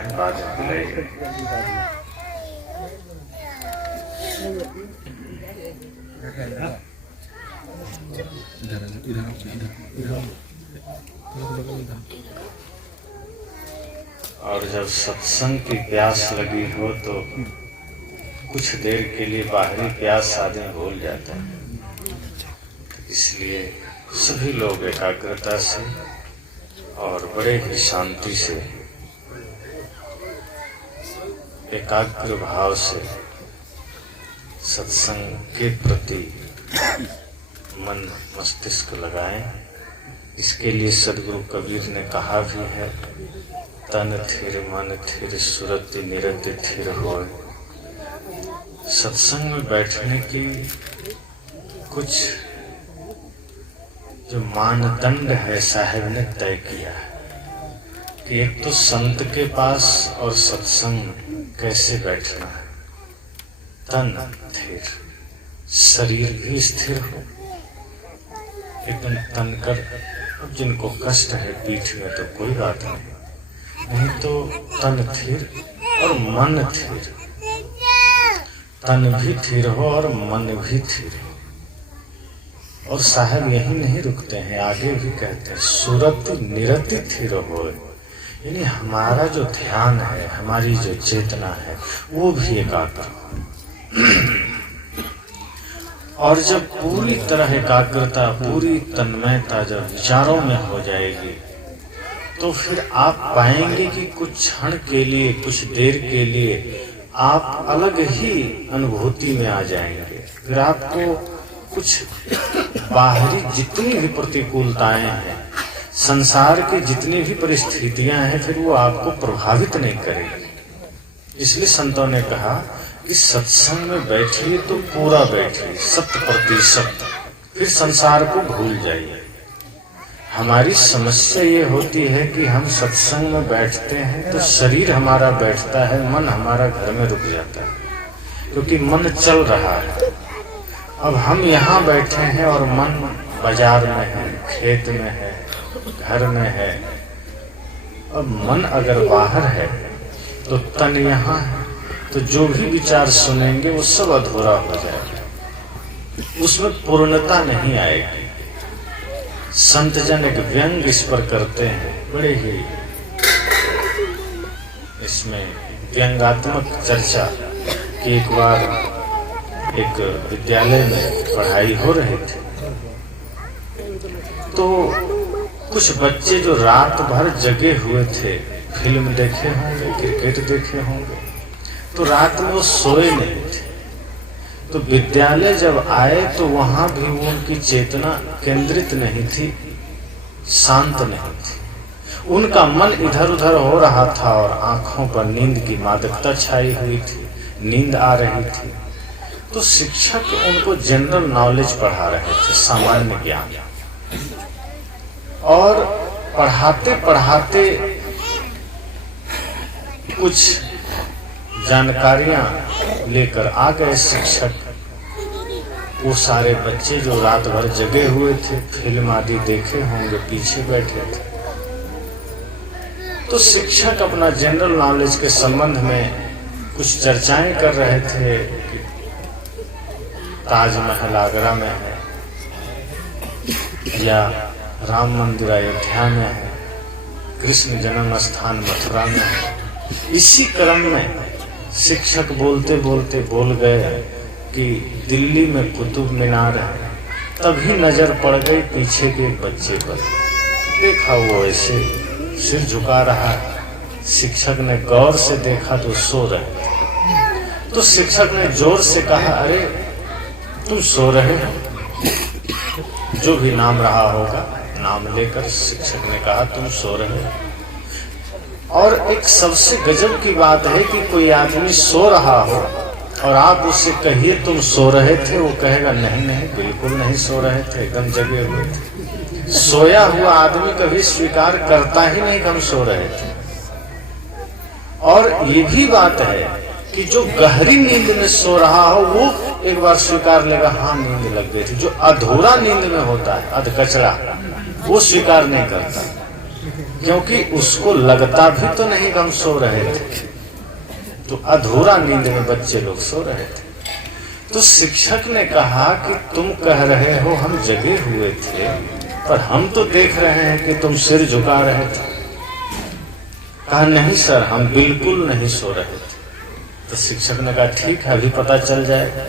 है, बाद में बुलाइए। और जब सत्संग की प्यास लगी हो तो कुछ देर के लिए बाहरी प्यास आदमी भूल जाता है। इसलिए सभी लोग एकाग्रता से और बड़े ही शांति से, एकाग्र भाव से सत्संग के प्रति मन मस्तिष्क लगाएं। इसके लिए सदगुरु कबीर ने कहा भी है, तन थिर मन थिर सुरति निरति थिर होए। सत्संग में बैठने की कुछ जो मानदंड है साहब ने तय किया है कि एक तो संत के पास और सत्संग कैसे बैठना है। तन थिर, शरीर भी स्थिर हो, एकदम तनकर। अब जिनको कष्ट है पीठ में तो कोई बात नहीं तो तन थिर और मन थिर। तन भी थिर हो और मन भी थिर हो। और साहब यही नहीं रुकते हैं, आगे भी कहते हैं, सुरति निरति थिर हो। यानी हमारा जो ध्यान है, हमारी जो चेतना है, वो भी एकाग्र हो। और जब पूरी तरह एकाग्रता, पूरी तन्मयता जब विचारों में हो जाएगी तो फिर आप पाएंगे कि कुछ क्षण के लिए, कुछ देर के लिए आप अलग ही अनुभूति में आ जाएंगे। फिर आपको कुछ बाहरी जितनी भी प्रतिकूलताएं हैं, संसार की जितनी भी परिस्थितियां हैं, फिर वो आपको प्रभावित नहीं करेगी। इसलिए संतों ने कहा कि सत्संग में बैठिए तो पूरा बैठिए, 100%। फिर संसार को भूल जाइए। हमारी समस्या ये होती है कि हम सत्संग में बैठते हैं तो शरीर हमारा बैठता है, मन हमारा घर में रुक जाता है, क्योंकि मन चल रहा है। अब हम यहाँ बैठे हैं और मन बाजार में है, खेत में है, घर में है। अब मन अगर बाहर है तो तन यहाँ है, तो जो भी विचार सुनेंगे वो सब अधूरा हो जाएगा, उसमें पूर्णता नहीं आएगी। संत जन एक व्यंग इस पर करते हैं, बड़े ही इसमें व्यंगात्मक चर्चा कि एक बार एक विद्यालय में पढ़ाई हो रही थी तो कुछ बच्चे जो रात भर जगे हुए थे, फिल्म देखे होंगे, क्रिकेट देखे होंगे, तो रात में वो सोए नहीं थे। तो विद्यालय जब आए तो वहां भी उनकी चेतना केंद्रित नहीं थी, शांत नहीं थी। उनका मन इधर उधर हो रहा था और आंखों पर नींद की मादकता छाई हुई थी, नींद आ रही थी। तो शिक्षक उनको जनरल नॉलेज पढ़ा रहे थे, सामान्य ज्ञान। और पढ़ाते पढ़ाते कुछ जानकारियां लेकर आ गए शिक्षक। वो सारे बच्चे जो रात भर जगे हुए थे, फिल्म आदि देखे होंगे, पीछे बैठे थे। तो शिक्षक अपना जनरल नॉलेज के संबंध में कुछ चर्चाएं कर रहे थे कि ताजमहल आगरा में है या राम मंदिर अयोध्या में है, कृष्ण जन्म स्थान मथुरा में है। इसी क्रम में शिक्षक बोलते बोलते बोल गए कि दिल्ली में कुतुब मीनार है। तभी नजर पड़ गई पीछे के एक बच्चे पर। देखा वो ऐसे सिर झुका रहा है। शिक्षक ने गौर से देखा तो सो रहे थे। तो शिक्षक ने जोर से कहा, अरे तुम सो रहे हो? जो भी नाम रहा होगा, नाम लेकर शिक्षक ने कहा, तुम सो रहे हो। और एक सबसे गजब की बात है कि कोई आदमी सो रहा हो और आप उससे कहिए तुम सो रहे थे, वो कहेगा नहीं नहीं बिल्कुल नहीं सो रहे थे, एकदम जगे हुए थे। सोया हुआ आदमी कभी स्वीकार करता ही नहीं कि हम सो रहे थे। और ये भी बात है कि जो गहरी नींद में सो रहा हो वो एक बार स्वीकार लेगा, हाँ नींद लग गई थी। जो अधूरा नींद में होता है, अधकचरा, वो स्वीकार नहीं करता। क्योंकि उसको लगता भी तो नहीं कि हम सो रहे थे, तो अधूरा नींद में बच्चे लोग सो रहे थे। तो शिक्षक ने कहा कि तुम कह रहे हो हम जगे हुए थे, पर हम तो देख रहे हैं कि तुम सिर झुका रहे थे। कहा नहीं सर, हम बिल्कुल नहीं सो रहे थे। तो शिक्षक ने कहा ठीक है, अभी पता चल जाएगा,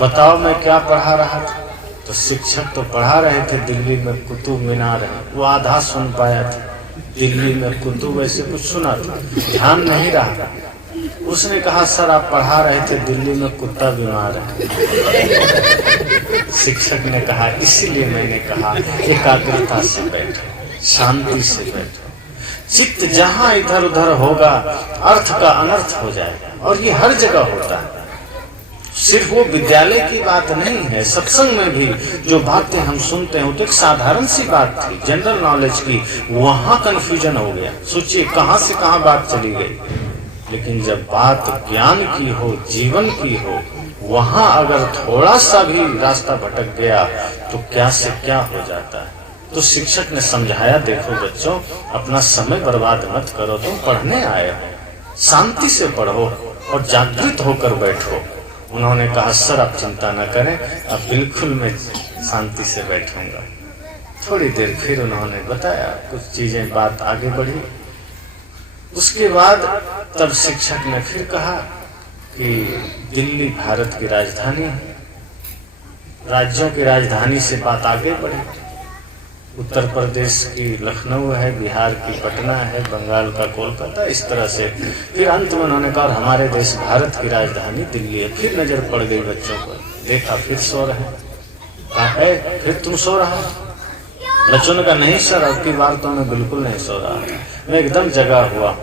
बताओ मैं क्या पढ़ा रहा था। तो शिक्षक तो पढ़ा रहे थे दिल्ली में कुतुब मीनार है, वो आधा सुन पाया था। दिल्ली में कुतुब ऐसे कुछ सुना था, ध्यान नहीं रहा। उसने कहा सर आप पढ़ा रहे थे दिल्ली में कुत्ता बीमार है। शिक्षक ने कहा इसीलिए मैंने कहा एकाग्रता से बैठो, शांति से बैठो। चित्त जहां इधर उधर होगा अर्थ का अनर्थ हो जाएगा, और ये हर जगह होता है। सिर्फ वो विद्यालय की बात नहीं है, सत्संग में भी जो बातें हम सुनते हैं वो तो एक साधारण सी बात थी, जनरल नॉलेज की, वहां कंफ्यूजन हो गया। सोचिए कहां से कहां बात चली गई। लेकिन जब बात ज्ञान की हो, जीवन की हो, वहां अगर थोड़ा सा भी रास्ता भटक गया तो क्या से क्या हो जाता है। तो शिक्षक ने समझाया देखो बच्चों, अपना समय बर्बाद मत करो, तुम पढ़ने आए हो, शांति से पढ़ो और जागृत होकर बैठो। उन्होंने कहा सर आप चिंता न करें, अब बिल्कुल मैं शांति से बैठूंगा। थोड़ी देर फिर उन्होंने बताया कुछ चीजें, बात आगे बढ़ी। उसके बाद तब शिक्षक ने फिर कहा कि दिल्ली भारत की राजधानी है, राज्यों की राजधानी से बात आगे बढ़ी। उत्तर प्रदेश की लखनऊ है, बिहार की पटना है, बंगाल का कोलकाता, इस तरह से। फिर अंत में उन्होंने कहा हमारे देश भारत की राजधानी दिल्ली है। फिर नजर पड़ गई बच्चों पर, देखा फिर सो रहे हैं। कहा फिर तुम सो रहा हो? बच्चों ने कहा नहीं सर, अब की बार तो मैं बिल्कुल नहीं सो रहा, मैं एकदम जगा हुआ।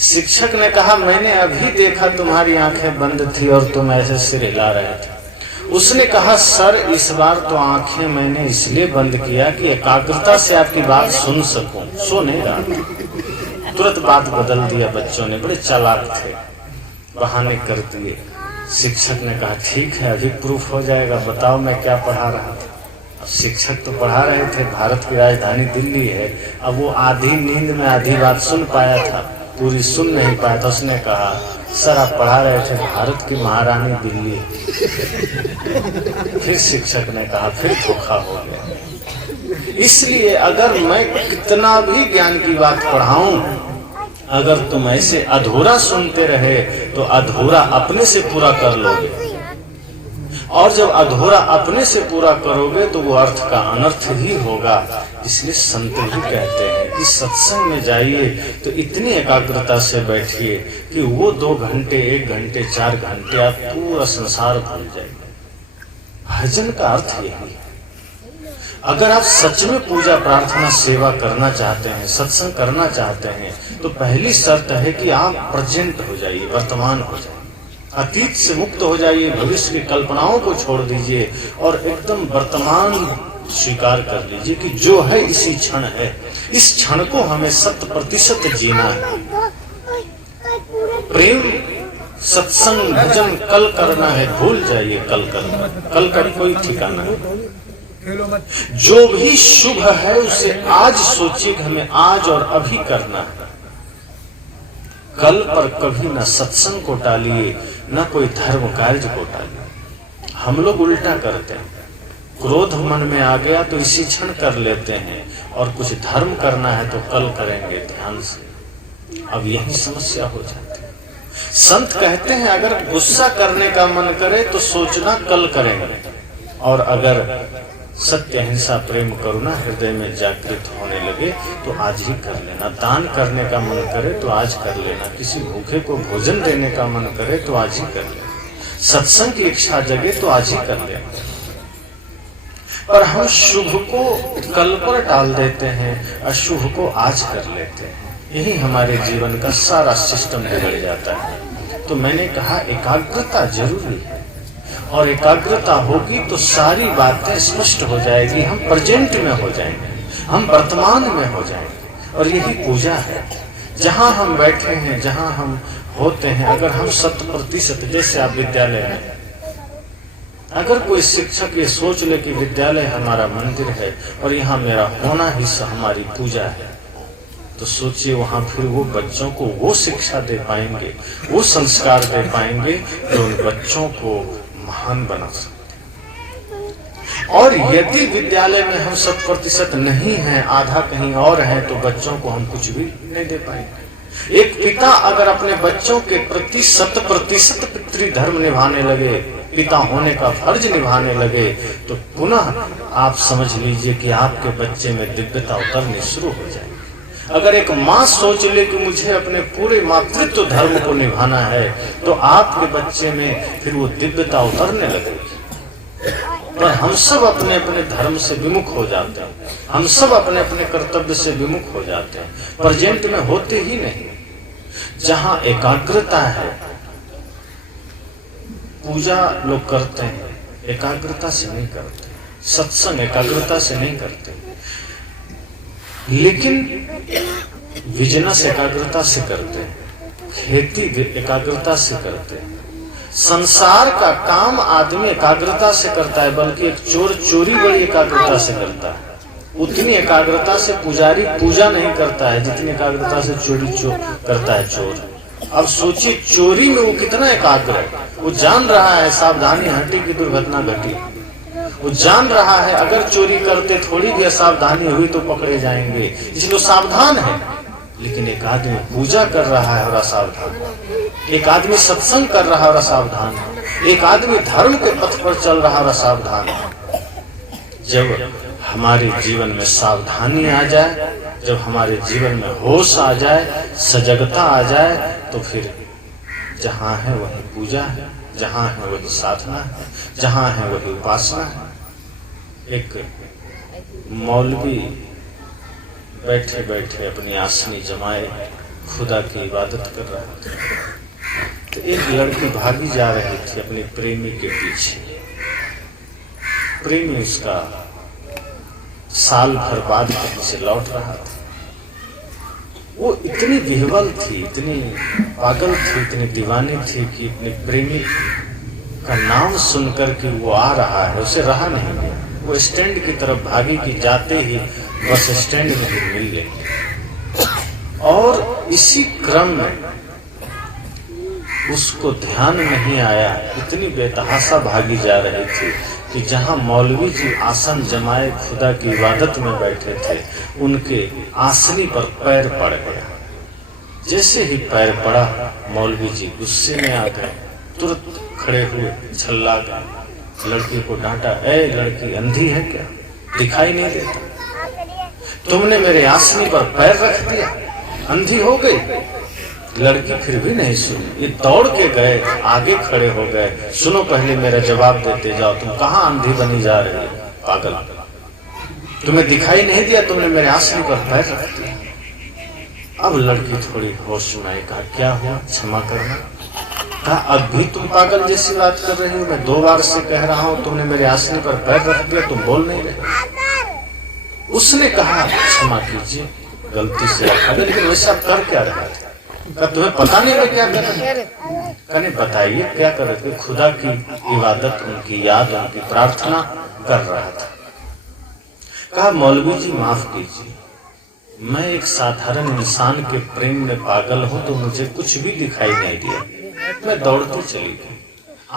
शिक्षक ने कहा मैंने अभी देखा तुम्हारी आंखें बंद थी और तुम ऐसे सिर हिला रहे थे। उसने कहा सर इस बार तो आंखें मैंने इसलिए बंद किया कि एकाग्रता से आपकी बात सुन सकूं, सो नहीं रहा। तुरंत बात बदल दिया बच्चों ने, बड़े चालाक थे, बहाने कर दिए। शिक्षक ने कहा ठीक है, अभी प्रूफ हो जाएगा, बताओ मैं क्या पढ़ा रहा था। अब शिक्षक तो पढ़ा रहे थे भारत की राजधानी दिल्ली है, अब वो आधी नींद में आधी बात सुन पाया था, पूरी सुन नहीं पाया था। उसने कहा सर आप पढ़ा रहे थे भारत की महारानी दिल्ली। फिर शिक्षक ने कहा फिर धोखा हो गया। इसलिए अगर मैं कितना भी ज्ञान की बात पढ़ाऊं, अगर तुम ऐसे अधूरा सुनते रहे तो अधूरा अपने से पूरा कर लोगे, और जब अधूरा अपने से पूरा करोगे तो वो अर्थ का अनर्थ ही होगा। इसलिए संत भी कहते हैं कि सत्संग में जाइए तो इतनी एकाग्रता से बैठिए कि वो 2 घंटे 1 घंटे 4 घंटे आप पूरा संसार भूल जाएंगे। भजन का अर्थ यही है। अगर आप सच में पूजा प्रार्थना सेवा करना चाहते हैं, सत्संग करना चाहते हैं, तो पहली शर्त है कि आप प्रेजेंट हो जाइए, वर्तमान हो जाइए, अतीत से मुक्त हो जाइए, भविष्य की कल्पनाओं को छोड़ दीजिए और एकदम वर्तमान स्वीकार कर लीजिए कि जो है इसी क्षण है। इस क्षण को हमें 100% जीना है। प्रेम सत्संग भजन कल करना है, भूल जाइए कल करना, कल का कोई ठिकाना है। जो भी शुभ है उसे आज सोचिए कि हमें आज और अभी करना है। कल पर कभी न सत्संग को टालिए, न कोई धर्म कार्य को टालिए। हम लोग उल्टा करते हैं, क्रोध मन में आ गया तो इसी क्षण कर लेते हैं, और कुछ धर्म करना है तो कल करेंगे ध्यान से। अब यही समस्या हो जाती है। संत कहते हैं अगर गुस्सा करने का मन करे तो सोचना कल करेंगे, और अगर सत्य अहिंसा प्रेम करुणा हृदय में जागृत होने लगे तो आज ही कर लेना। दान करने का मन करे तो आज कर लेना, किसी भूखे को भोजन देने का मन करे तो आज ही कर लेना, सत्संग की इच्छा जगे तो आज ही कर लेना। पर हम शुभ को कल पर टाल देते हैं, अशुभ को आज कर लेते हैं। यही हमारे जीवन का सारा सिस्टम बिगड़ जाता है। तो मैंने कहा एकाग्रता जरूरी है, और एकाग्रता होगी तो सारी बातें स्पष्ट हो जाएगी, हम प्रेजेंट में हो जाएंगे, हम वर्तमान में हो जाएंगे। और यही पूजा है। जहां हम बैठे हैं, जहां हम होते हैं, अगर हम 100%, जैसे आप विद्यालय में, अगर कोई शिक्षक ये सोच ले कि विद्यालय हमारा मंदिर है और यहाँ मेरा होना ही हमारी पूजा है, तो सोचिए वहां फिर वो बच्चों को वो शिक्षा दे पाएंगे, वो संस्कार दे पाएंगे जो उन बच्चों को महान बना सकते। और यदि विद्यालय में हम 100% नहीं है, आधा कहीं और है, तो बच्चों को हम कुछ भी नहीं दे पाएंगे। एक पिता अगर अपने बच्चों के प्रति 100% पितृधर्म निभाने लगे, पिता होने का फर्ज निभाने लगे, तो पुनः आप समझ लीजिए कि आपके बच्चे में दिव्यता उतरनी शुरू हो जाएगी। अगर एक माँ सोच ले कि मुझे अपने पूरे मातृत्व धर्म को निभाना है, तो आपके बच्चे में फिर वो दिव्यता उतरने लगेगी। पर हम सब अपने अपने धर्म से विमुख हो जाते हैं, हम सब अपने अपने कर्तव्य से विमुख हो जाते हैं, प्रेजेंट में होते ही नहीं। जहां एकाग्रता है, पूजा लोग करते हैं, एकाग्रता से नहीं करते, सत्संग एकाग्रता से नहीं करते, लेकिन बिजनेस एकाग्रता से करते हैं, खेती एकाग्रता से करते हैं, संसार का काम आदमी एकाग्रता से करता है, बल्कि एक चोर चोरी बड़ी एकाग्रता से करता है। उतनी एकाग्रता से पुजारी पूजा नहीं करता है जितनी एकाग्रता से चोरी करता है चोर। अब सोचिए चोरी में वो कितना एकाग्र है, वो जान रहा है सावधानी हटी की दुर्घटना घटी, वो जान रहा है अगर चोरी करते थोड़ी भी असावधानी हुई तो पकड़े जाएंगे, इसलिए सावधान है। लेकिन एक आदमी पूजा कर रहा है और असावधान, एक आदमी सत्संग कर रहा है और असावधान है, एक आदमी धर्म के पथ पर चल रहा है और असावधान है। जब हमारे जीवन में सावधानी आ जाए, जब हमारे जीवन में होश आ जाए, सजगता आ जाए, तो फिर जहां है वही पूजा है, जहां है वही साधना है, जहां है वही उपासना है। एक मौलवी बैठे बैठे अपनी आसनी जमाए खुदा की इबादत कर रहा था, तो एक लड़की भागी जा रही थी अपने प्रेमी के पीछे। प्रेमी उसका साल भर बाद कहीं से लौट रहा था। वो इतनी विह्वल थी, इतनी पागल थी, इतनी दीवानी थी कि अपने प्रेमी का नाम सुनकर के वो आ रहा है, उसे रहा नहीं गया। वो स्टैंड की तरफ भागी कि जाते ही बस स्टैंड में ही मिल गई। और इसी क्रम में उसको ध्यान नहीं आया, इतनी बेतहाशा भागी जा रही थी कि जहां मौलवी जी आसन जमाए खुदा की इबादत में बैठे थे, उनके आसनी पर पैर पड़ गया। जैसे ही पैर पड़ा, मौलवी जी गुस्से में आ गए, तुरंत खड़े हुए, झल्ला गए, लड़की को डांटा, ए लड़की अंधी है क्या, दिखाई नहीं देता, तुमने मेरे आसनी पर पैर रख दिया, अंधी हो गई। लड़की फिर भी नहीं सुनी, ये दौड़ के गए, आगे खड़े हो गए, सुनो पहले मेरा जवाब देते जाओ, तुम कहाँ अंधी बनी जा रही हो पागल, तुम्हें दिखाई नहीं दिया, तुमने मेरे आसनी पर पैर रख दिया। अब लड़की थोड़ी होश में आई, कहा क्या हुआ, क्षमा करना। कहा अब भी तुम पागल जैसी बात कर रही हो, मैं 2 बार से कह रहा हूँ, तुमने मेरे आसनी पर पैर रख दिया, तुम बोल नहीं रहे। उसने कहा क्षमा कीजिए, गलती से रखा, लेकिन वैसे आप कर क्या रहे थे? तुम्हें पता नहीं मैं क्या कर रहे थे? कहने बताइए क्या कर रहे थे? खुदा की इबादत, उनकी याद, उनकी प्रार्थना कर रहा था। कहा मौलवी जी माफ कीजिए, मैं एक साधारण इंसान के प्रेम में पागल हूँ, तो मुझे कुछ भी दिखाई नहीं दिया, मैं दौड़ती चली गई।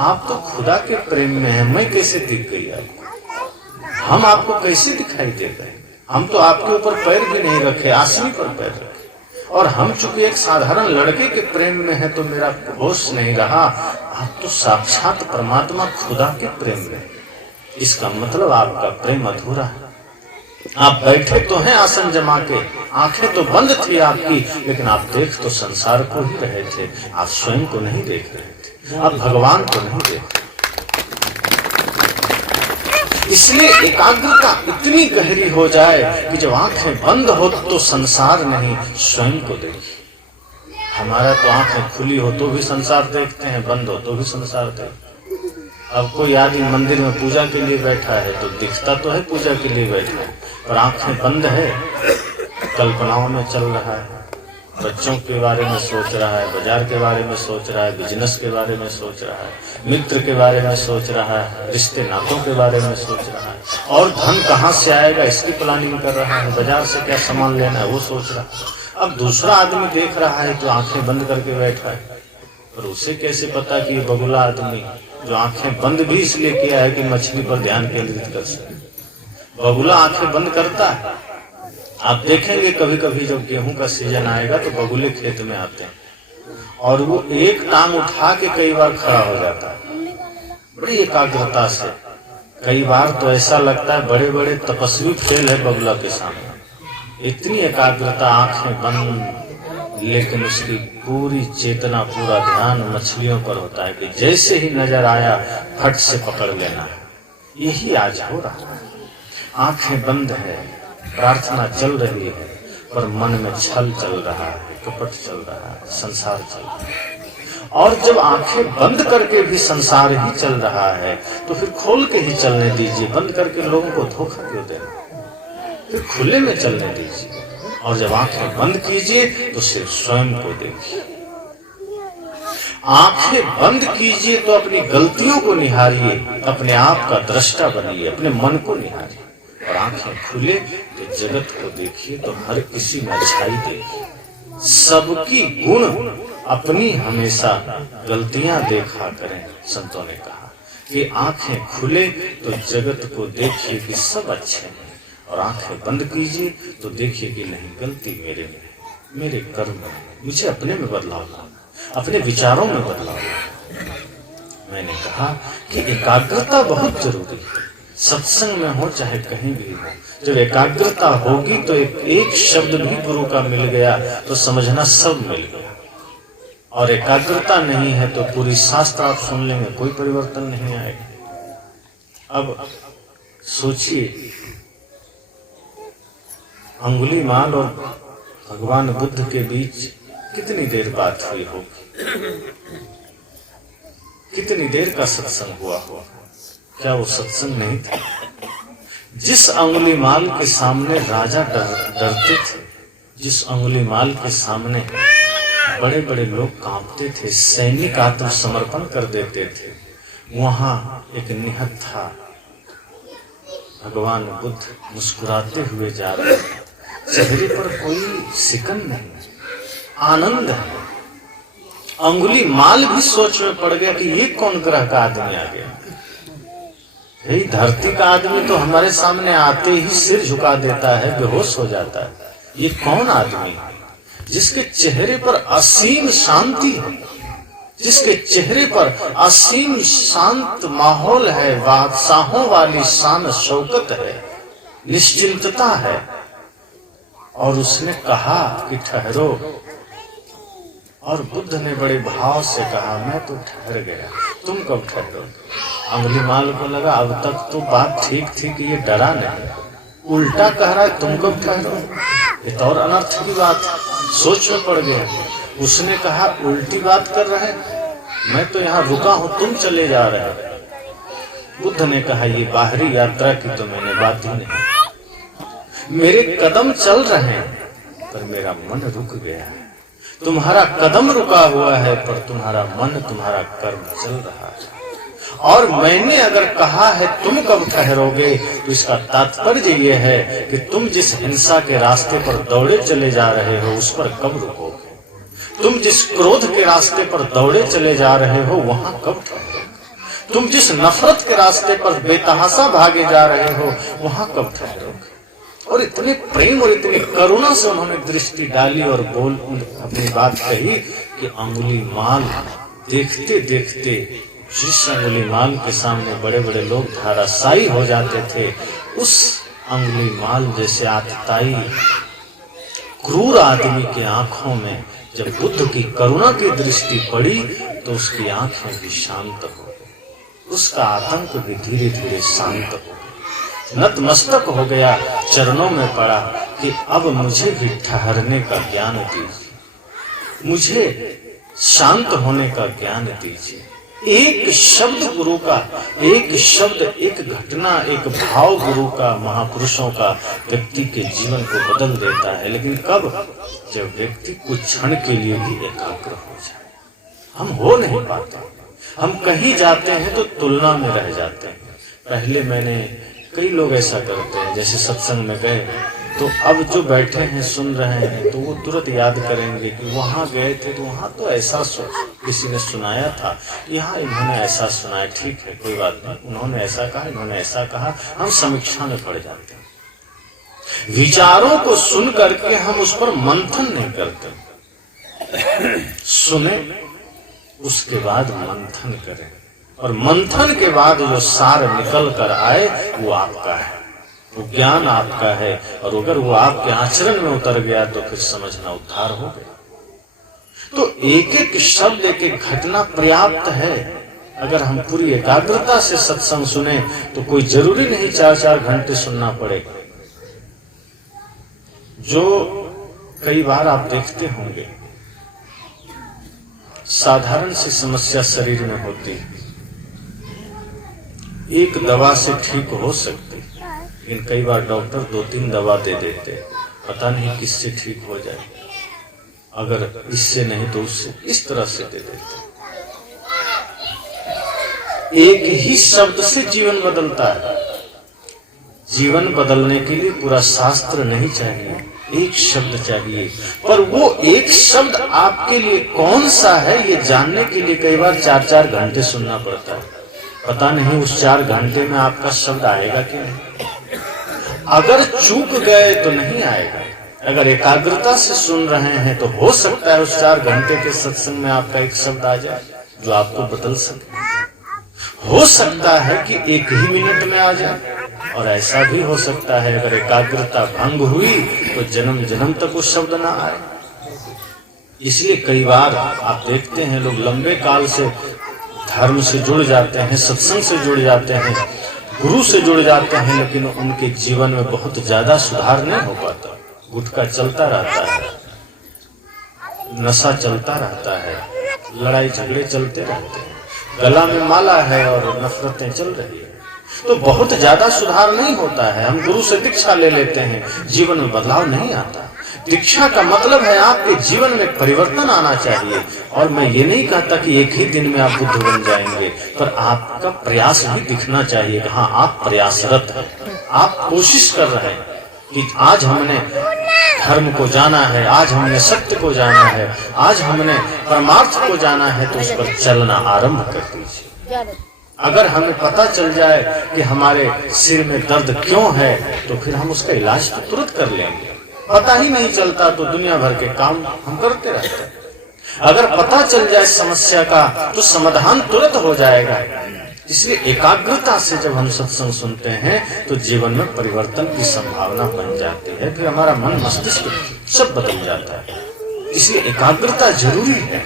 आप तो खुदा के प्रेम में हैं, मैं कैसे दिख गई आपको? हम आपको कैसे दिखाई दे गए? हम तो आपके ऊपर पैर भी नहीं रखे, आसनी पर पैर रखे, और हम चूंकि एक साधारण लड़के के प्रेम में है तो मेरा होश नहीं रहा। आप तो साक्षात परमात्मा खुदा के प्रेम में, इसका मतलब आपका प्रेम अधूरा है। आप बैठे तो हैं आसन जमा के, आंखें तो बंद थी आपकी, लेकिन आप देख तो संसार को ही रहे थे, आप स्वयं को नहीं देख रहे थे, आप भगवान को नहीं देख रहे। इसलिए एकाग्रता इतनी गहरी हो जाए कि जब आंखें बंद हो तो संसार नहीं, स्वयं को देखिए। हमारा तो आंखें खुली हो तो भी संसार देखते हैं, बंद हो तो भी संसार देखते हैं। अब कोई आदमी मंदिर में पूजा के लिए बैठा है तो दिखता तो है पूजा के लिए बैठा है, पर आंखें बंद है, कल्पनाओं में चल रहा है, बच्चों के बारे में सोच रहा है, बाजार के बारे में सोच रहा है, बिजनेस के बारे में सोच रहा है, मित्र के बारे में सोच रहा है, रिश्ते नातों के बारे में सोच रहा है, और धन कहाँ से आएगा इसकी प्लानिंग कर रहा है, बाजार से क्या सामान लेना है वो सोच रहा है। अब दूसरा आदमी देख रहा है तो आंखें बंद करके बैठा है, पर उसे कैसे पता कि बगुला आदमी जो आंखें बंद भी इसलिए किया है कि मछली पर ध्यान केंद्रित कर सके। बगुला आंखें बंद करता है। आप देखेंगे कभी कभी जब गेहूं का सीजन आएगा तो बगुले खेत में आते हैं और वो एक टांग उठा के कई बार खड़ा हो जाता है बड़ी एकाग्रता से। कई बार तो ऐसा लगता है बड़े बड़े तपस्वी फेल है बगुला के सामने, इतनी एकाग्रता, आंखें बंद, लेकिन उसकी पूरी चेतना, पूरा ध्यान मछलियों पर होता है कि जैसे ही नजर आया फट से पकड़ लेना। यही आज हो रहा है। आंखें बंद है, प्रार्थना चल रही है, पर मन में छल चल रहा है, कपट चल रहा है, संसार चल रहा है। और जब आंखें बंद करके भी संसार ही चल रहा है तो फिर खोल के ही चलने दीजिए। बंद करके लोगों को धोखा क्यों देना, फिर खुले में चलने दीजिए। और जब आंखें बंद कीजिए तो सिर्फ स्वयं को देखिए। आंखें बंद कीजिए तो अपनी गलतियों को निहारिए, अपने आप का दृष्टा बनिए, अपने मन को निहारिए। और आंखें खुले तो जगत को देखिए, तो हर किसी में अच्छाई देखिए। सबकी गुण अपनी हमेशा गलतियां देखा करें। संतों ने कहा कि आंखें खुले तो जगत को देखिए कि सब अच्छे हैं, और आंखें बंद कीजिए तो देखिए कि नहीं, गलती मेरे में, मेरे कर्म में, मुझे अपने में बदलाव लाना, अपने विचारों में बदलाव लाना। मैंने कहा कि एकाग्रता बहुत जरूरी है। सत्संग में हो चाहे कहीं भी हो, जब एकाग्रता होगी तो एक शब्द भी गुरु का मिल गया तो समझना सब मिल गया। और एकाग्रता नहीं है तो पूरी शास्त्र आप सुन लेंगे, कोई परिवर्तन नहीं आएगा। अब सोचिए, अंगुलीमाल और भगवान बुद्ध के बीच कितनी देर बात हुई होगी, कितनी देर का सत्संग हुआ होगा। क्या वो सत्संग नहीं था? जिस अंगुलीमाल के सामने राजा डरते थे, जिस अंगुलीमाल के सामने बड़े बड़े लोग कांपते थे, सैनिक आत्मसमर्पण कर देते थे, वहां एक निहत्था था। भगवान बुद्ध मुस्कुराते हुए जा रहे हैं, चेहरे पर कोई सिकन नहीं, आनंद है। अंगुलीमाल भी सोच में पड़ गया कि ये कौन ग्रह का आदमी आ गया। यही धरती का आदमी तो हमारे सामने आते ही सिर झुका देता है, बेहोश हो जाता है। ये कौन आदमी है जिसके चेहरे पर असीम शांति है, जिसके चेहरे पर असीम शांत माहौल है, बादशाहों वाली शान शौकत है, निश्चिंतता है। और उसने कहा कि ठहरो, और बुद्ध ने बड़े भाव से कहा मैं तो ठहर गया, तुम कब ठहरो। अंगुलीमाल को लगा अब तक तो बात ठीक थी कि ये डरा नहीं, उल्टा कह रहा है तुम कब ठहरो। ये तो और अनर्थ की बात, सोच में पड़ गया। उसने कहा उल्टी बात कर रहे, मैं तो यहाँ रुका हूं, तुम चले जा रहे। बुद्ध ने कहा ये बाहरी यात्रा की तो मैंने बात ही नहीं, मेरे कदम चल रहे हैं पर मेरा मन रुक गया है। तुम्हारा कदम रुका हुआ है पर तुम्हारा मन, तुम्हारा कर्म चल रहा है। और मैंने अगर कहा है तुम कब ठहरोगे तो इसका तात्पर्य यह है कि तुम जिस हिंसा के रास्ते पर दौड़े चले जा रहे हो उस पर कब रुकोगे, तुम जिस क्रोध के रास्ते पर दौड़े चले जा रहे हो वहां कब ठहरोगे, तुम जिस नफरत के रास्ते पर बेतहाशा भागे जा रहे हो वहां कब ठहरोगे। और इतने प्रेम और इतनी करुणा से उन्होंने दृष्टि डाली और बोल अपनी बात कही कि अंगुलीमाल देखते देखते, जिस अंगुलीमाल के सामने बड़े बड़े लोग धाराशायी हो जाते थे, उस अंगुलीमाल जैसे आतताई क्रूर आदमी की आंखों में जब बुद्ध की करुणा की दृष्टि पड़ी तो उसकी आंखें भी शांत हो गई, उसका आतंक भी धीरे धीरे शांत हो गया, नतमस्तक हो गया, चरणों में पड़ा कि अब मुझे भी ठहरने का ज्ञान दीजिए, मुझे शांत होने का ज्ञान दीजिए। एक शब्द गुरु का, एक शब्द, एक घटना, एक भाव गुरु का, महापुरुषों का व्यक्ति के जीवन को बदल देता है। लेकिन कब? जब व्यक्ति कुछ क्षण के लिए भी एकाग्र हो जाए। हम हो नहीं पाते, हम कहीं जाते हैं तो तुलना में रह जाते हैं। पहले मैंने, कई लोग ऐसा करते हैं, जैसे सत्संग में गए तो अब जो बैठे हैं सुन रहे हैं तो वो तुरंत याद करेंगे कि वहां गए थे तो वहां तो ऐसा किसी ने सुनाया था, यहाँ इन्होंने ऐसा सुनाया, ठीक है कोई बात नहीं, उन्होंने ऐसा कहा, इन्होंने ऐसा कहा। हम समीक्षा में पड़ जाते हैं। विचारों को सुन करके हम उस पर मंथन नहीं करते। सुने उसके बाद मंथन करें, और मंथन के बाद जो सार निकल कर आए वो आपका है, वो ज्ञान आपका है। और अगर वो आपके आचरण में उतर गया तो फिर समझना उद्धार हो गया। तो एक एक शब्द, एक एक घटना पर्याप्त है। अगर हम पूरी एकाग्रता से सत्संग सुने तो कोई जरूरी नहीं 4-4 घंटे सुनना पड़े। जो कई बार आप देखते होंगे, साधारण सी समस्या शरीर में होती है, एक दवा से ठीक हो सकती, लेकिन कई बार डॉक्टर 2-3 दवा दे देते, पता नहीं किससे ठीक हो जाए। अगर इससे नहीं तो उससे, इस तरह से दे देते। एक ही शब्द से जीवन बदलता है। जीवन बदलने के लिए पूरा शास्त्र नहीं चाहिए, एक शब्द चाहिए। पर वो एक शब्द आपके लिए कौन सा है ये जानने के लिए कई बार 4-4 घंटे सुनना पड़ता है। पता नहीं उस 4 घंटे में आपका शब्द आएगा कि नहीं। अगर चूक गए तो नहीं आएगा। अगर एकाग्रता से सुन रहे हैं तो हो सकता है उस 4 घंटे के सत्संग में आपका एक शब्द आ जाए जो आपको बदल सके। हो सकता है कि 1 ही मिनट में आ जाए, और ऐसा भी हो सकता है अगर एकाग्रता भंग हुई तो जन्म जन्म तक वो शब्द ना आए। इसलिए कई बार आप देखते हैं लोग लंबे काल से धर्म से जुड़ जाते हैं, सत्संग से जुड़ जाते हैं, गुरु से जुड़ जाते हैं, लेकिन उनके जीवन में बहुत ज्यादा सुधार नहीं हो पाता। गुटखा चलता रहता है, नशा चलता रहता है, लड़ाई झगड़े चलते रहते हैं, गला में माला है और नफरतें चल रही है, तो बहुत ज्यादा सुधार नहीं होता है। हम गुरु से दीक्षा ले लेते हैं, जीवन में बदलाव नहीं आता। दीक्षा का मतलब है आपके जीवन में परिवर्तन आना चाहिए। और मैं ये नहीं कहता कि एक ही दिन में आप बुद्ध बन जाएंगे, पर आपका प्रयास भी दिखना चाहिए कि हाँ आप प्रयासरत हैं, आप कोशिश कर रहे हैं कि आज हमने धर्म को जाना है, आज हमने सत्य को जाना है, आज हमने परमार्थ को जाना है, तो उस पर चलना आरंभ कर दीजिए। अगर हमें पता चल जाए कि हमारे सिर में दर्द क्यों है तो फिर हम उसका इलाज तो तुरंत कर लेंगे। पता ही नहीं चलता तो दुनिया भर के काम हम करते रहते हैं। अगर पता चल जाए समस्या का तो समाधान तुरंत हो जाएगा। इसलिए एकाग्रता से जब हम सत्संग सुनते हैं तो जीवन में परिवर्तन की संभावना बन जाती है, फिर हमारा मन मस्तिष्क सब बदल जाता है। इसलिए एकाग्रता जरूरी है।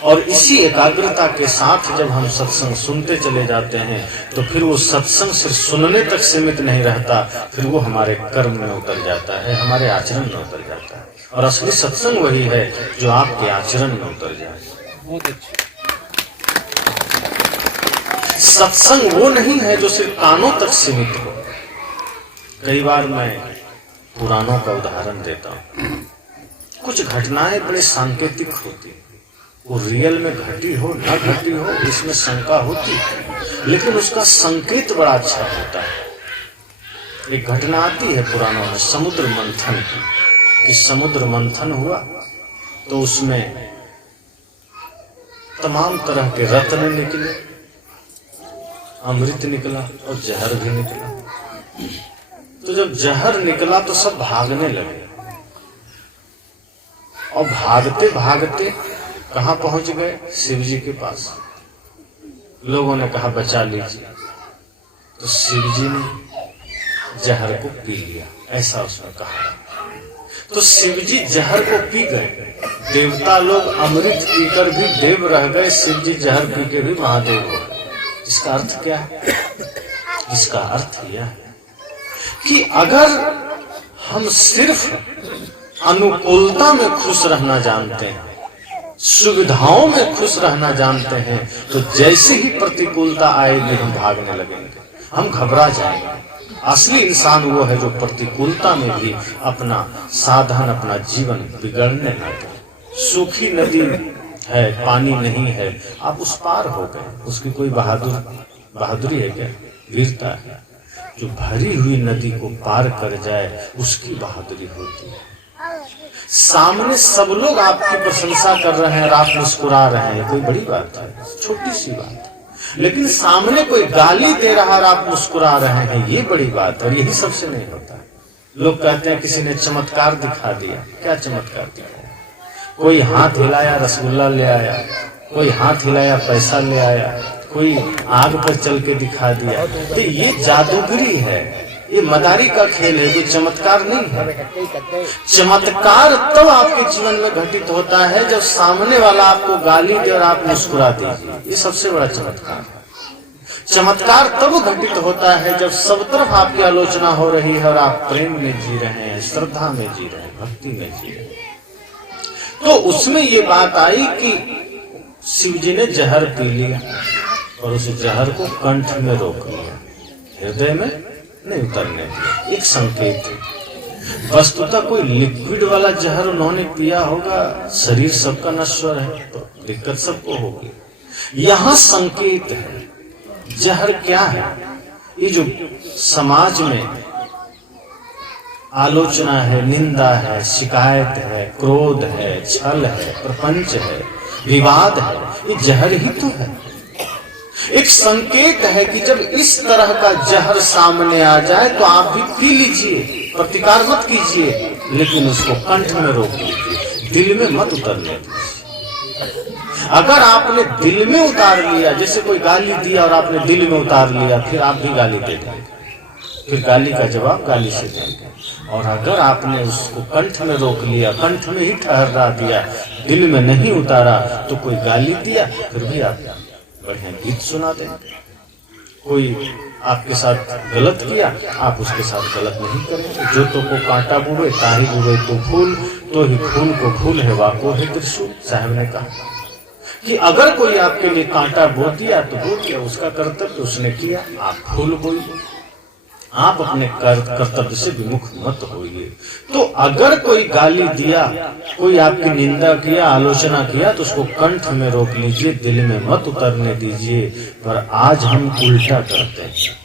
और इसी एकाग्रता के साथ जब हम सत्संग सुनते चले जाते हैं तो फिर वो सत्संग सिर्फ सुनने तक सीमित नहीं रहता, फिर वो हमारे कर्म में उतर जाता है, हमारे आचरण में उतर जाता है। और असली सत्संग वही है जो आपके आचरण में उतर जाए। बहुत अच्छा। सत्संग वो नहीं है जो सिर्फ कानों तक सीमित हो। कई बार मैं पुराणों का उदाहरण देता हूँ। कुछ घटनाएं बड़े सांकेतिक होती, वो रियल में घटी हो ना घटी हो इसमें शंका होती, लेकिन उसका संकेत बड़ा अच्छा होता है। एक घटना आती है पुराणों में समुद्र मंथन की, कि समुद्र मंथन हुआ तो उसमें तमाम तरह के रत्न निकले, अमृत निकला और जहर भी निकला। तो जब जहर निकला तो सब भागने लगे, और भागते भागते कहां पहुंच गए? शिव जी के पास। लोगों ने कहा बचा लीजिए, तो शिव जी ने जहर को पी लिया, ऐसा उसने कहा। तो शिव जी जहर को पी गए। देवता लोग अमृत पीकर भी देव रह गए, शिव जी जहर पी के भी महादेव हो गए। इसका अर्थ क्या है? इसका अर्थ यह है कि अगर हम सिर्फ अनुकूलता में खुश रहना जानते हैं, सुविधाओं में खुश रहना जानते हैं, तो जैसे ही प्रतिकूलता आएगी हम भागने लगेंगे, हम घबरा जाएंगे। असली इंसान वो है जो प्रतिकूलता में भी अपना साधन, अपना जीवन बिगड़ने लगता है। सूखी नदी है, पानी नहीं है, आप उस पार हो गए, उसकी कोई बहादुरी है क्या? वीरता है। जो भरी हुई नदी को पार कर जाए उसकी बहादुरी होती है। सामने सब लोग आपकी प्रशंसा कर रहे हैं और आप मुस्कुरा रहे हैं, कोई बड़ी बात है, छोटी सी बात है। लेकिन सामने कोई गाली दे रहा और आप मुस्कुरा रहे हैं, ये बड़ी बात है। और यही सबसे नहीं होता। लोग कहते हैं किसी ने चमत्कार दिखा दिया। क्या चमत्कार दिखाया? कोई हाथ हिलाया रसगुल्ला ले आया, कोई हाथ हिलाया पैसा ले आया, कोई आग पर चल के दिखा दिया। तो ये जादूगरी है, ये मदारी का खेल है, कोई चमत्कार नहीं है। चमत्कार तब आपके जीवन में घटित होता है जब सामने वाला आपको गाली दे और आप मुस्कुरा दीजिए, ये सबसे बड़ा चमत्कार है। चमत्कार तब घटित होता है जब सब तरफ आपकी आलोचना हो रही है और आप प्रेम में जी रहे हैं, श्रद्धा में जी रहे हैं, भक्ति में जी रहे हैं। तो उसमें ये बात आई कि शिव जी ने जहर पी लिया और उस जहर को कंठ में रोक लिया, हृदय में नहीं उतरने दिया। एक संकेत है। वस्तुतः कोई लिक्विड वाला जहर उन्होंने पिया होगा, शरीर सबका नश्वर है तो दिक्कत सबको होगी। यहां संकेत है। जहर क्या है? ये जो समाज में आलोचना है, निंदा है, शिकायत है, क्रोध है, छल है, प्रपंच है, विवाद है, ये जहर ही तो है। एक संकेत है कि जब इस तरह का जहर सामने आ जाए तो आप भी पी लीजिए, प्रतिकार मत कीजिए, लेकिन उसको कंठ में रोक लीजिए, दिल में मत उतरने दीजिए। अगर आपने दिल में उतार लिया, जैसे कोई गाली दिया और आपने दिल में उतार लिया, फिर आप भी गाली दे देंगे, फिर गाली का जवाब गाली से देंगे। और अगर आपने उसको कंठ में रोक लिया, कंठ में ही ठहरा दिया, दिल में नहीं उतारा, तो कोई गाली दिया फिर भी आप बढ़िया गीत सुना देंगे। कोई आपके साथ गलत किया, आप उसके साथ गलत नहीं करेंगे। जो तो को कांटा बुरे ताही बुरे तो फूल, तो ही फूल को फूल है वाको है त्रिशूल। साहब ने कहा कि अगर कोई आपके लिए कांटा बो दिया तो बो दिया, उसका कर्तव्य उसने किया, आप फूल बोइए, आप अपने कर्तव्य से विमुख मत होइए। तो अगर कोई गाली दिया, कोई आपकी निंदा किया, आलोचना किया, तो उसको कंठ में रोक लीजिए, दिल में मत उतरने दीजिए। पर आज हम उल्टा करते हैं।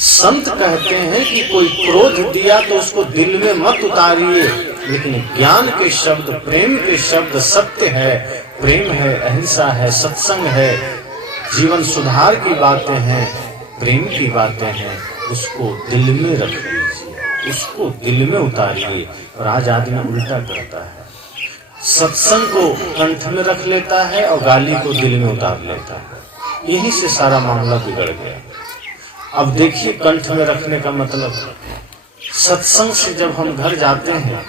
संत कहते हैं कि कोई क्रोध दिया तो उसको दिल में मत उतारिए, लेकिन ज्ञान के शब्द, प्रेम के शब्द, सत्य है, प्रेम है, अहिंसा है, सत्संग है, जीवन सुधार की बातें हैं, प्रेम की बातें हैं, उसको दिल में रख लीजिए, उसको दिल में उतारिए। और आज आदमी उल्टा करता है, सत्संग को कंठ में रख लेता है और गाली को दिल में उतार लेता है। यहीं से सारा मामला बिगड़ गया। अब देखिए, कंठ में रखने का मतलब, सत्संग से जब हम घर जाते हैं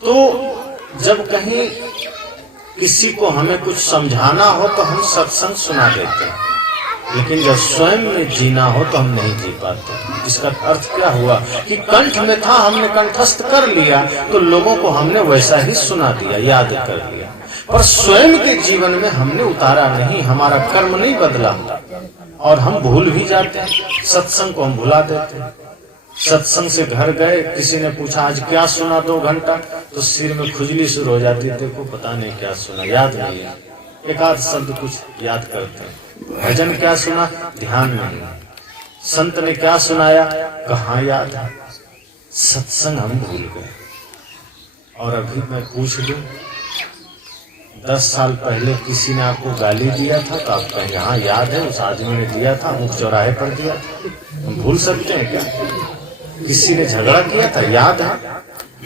तो जब कहीं किसी को हमें कुछ समझाना हो तो हम सत्संग सुना देते हैं, लेकिन जब स्वयं में जीना हो तो हम नहीं जी पाते। इसका अर्थ क्या हुआ कि कंठ में था, हमने कंठस्थ कर लिया, तो लोगों को हमने वैसा ही सुना दिया, याद कर लिया, पर स्वयं के जीवन में हमने उतारा नहीं, हमारा कर्म नहीं बदला और हम भूल भी जाते हैं। सत्संग को हम भुला देते हैं। सत्संग से घर गए, किसी ने पूछा आज क्या सुना 2 घंटा, तो सिर में खुजली शुरू हो जाती है, देखो पता नहीं क्या सुना, याद नहीं है। एक आध शब्द कुछ याद करते हैं। भजन क्या सुना, ध्यान नहीं। संत ने क्या सुनाया, कहाँ याद है। सत्संग हम भूल गए। और अभी मैं पूछ दूं, 10 साल पहले किसी ने आपको गाली दिया था तो आप कहेंगे हाँ याद है, उस आदमी ने दिया था, मुख चौराहे पर दिया था। हम भूल सकते हैं क्या? किसी ने झगड़ा किया था, याद है।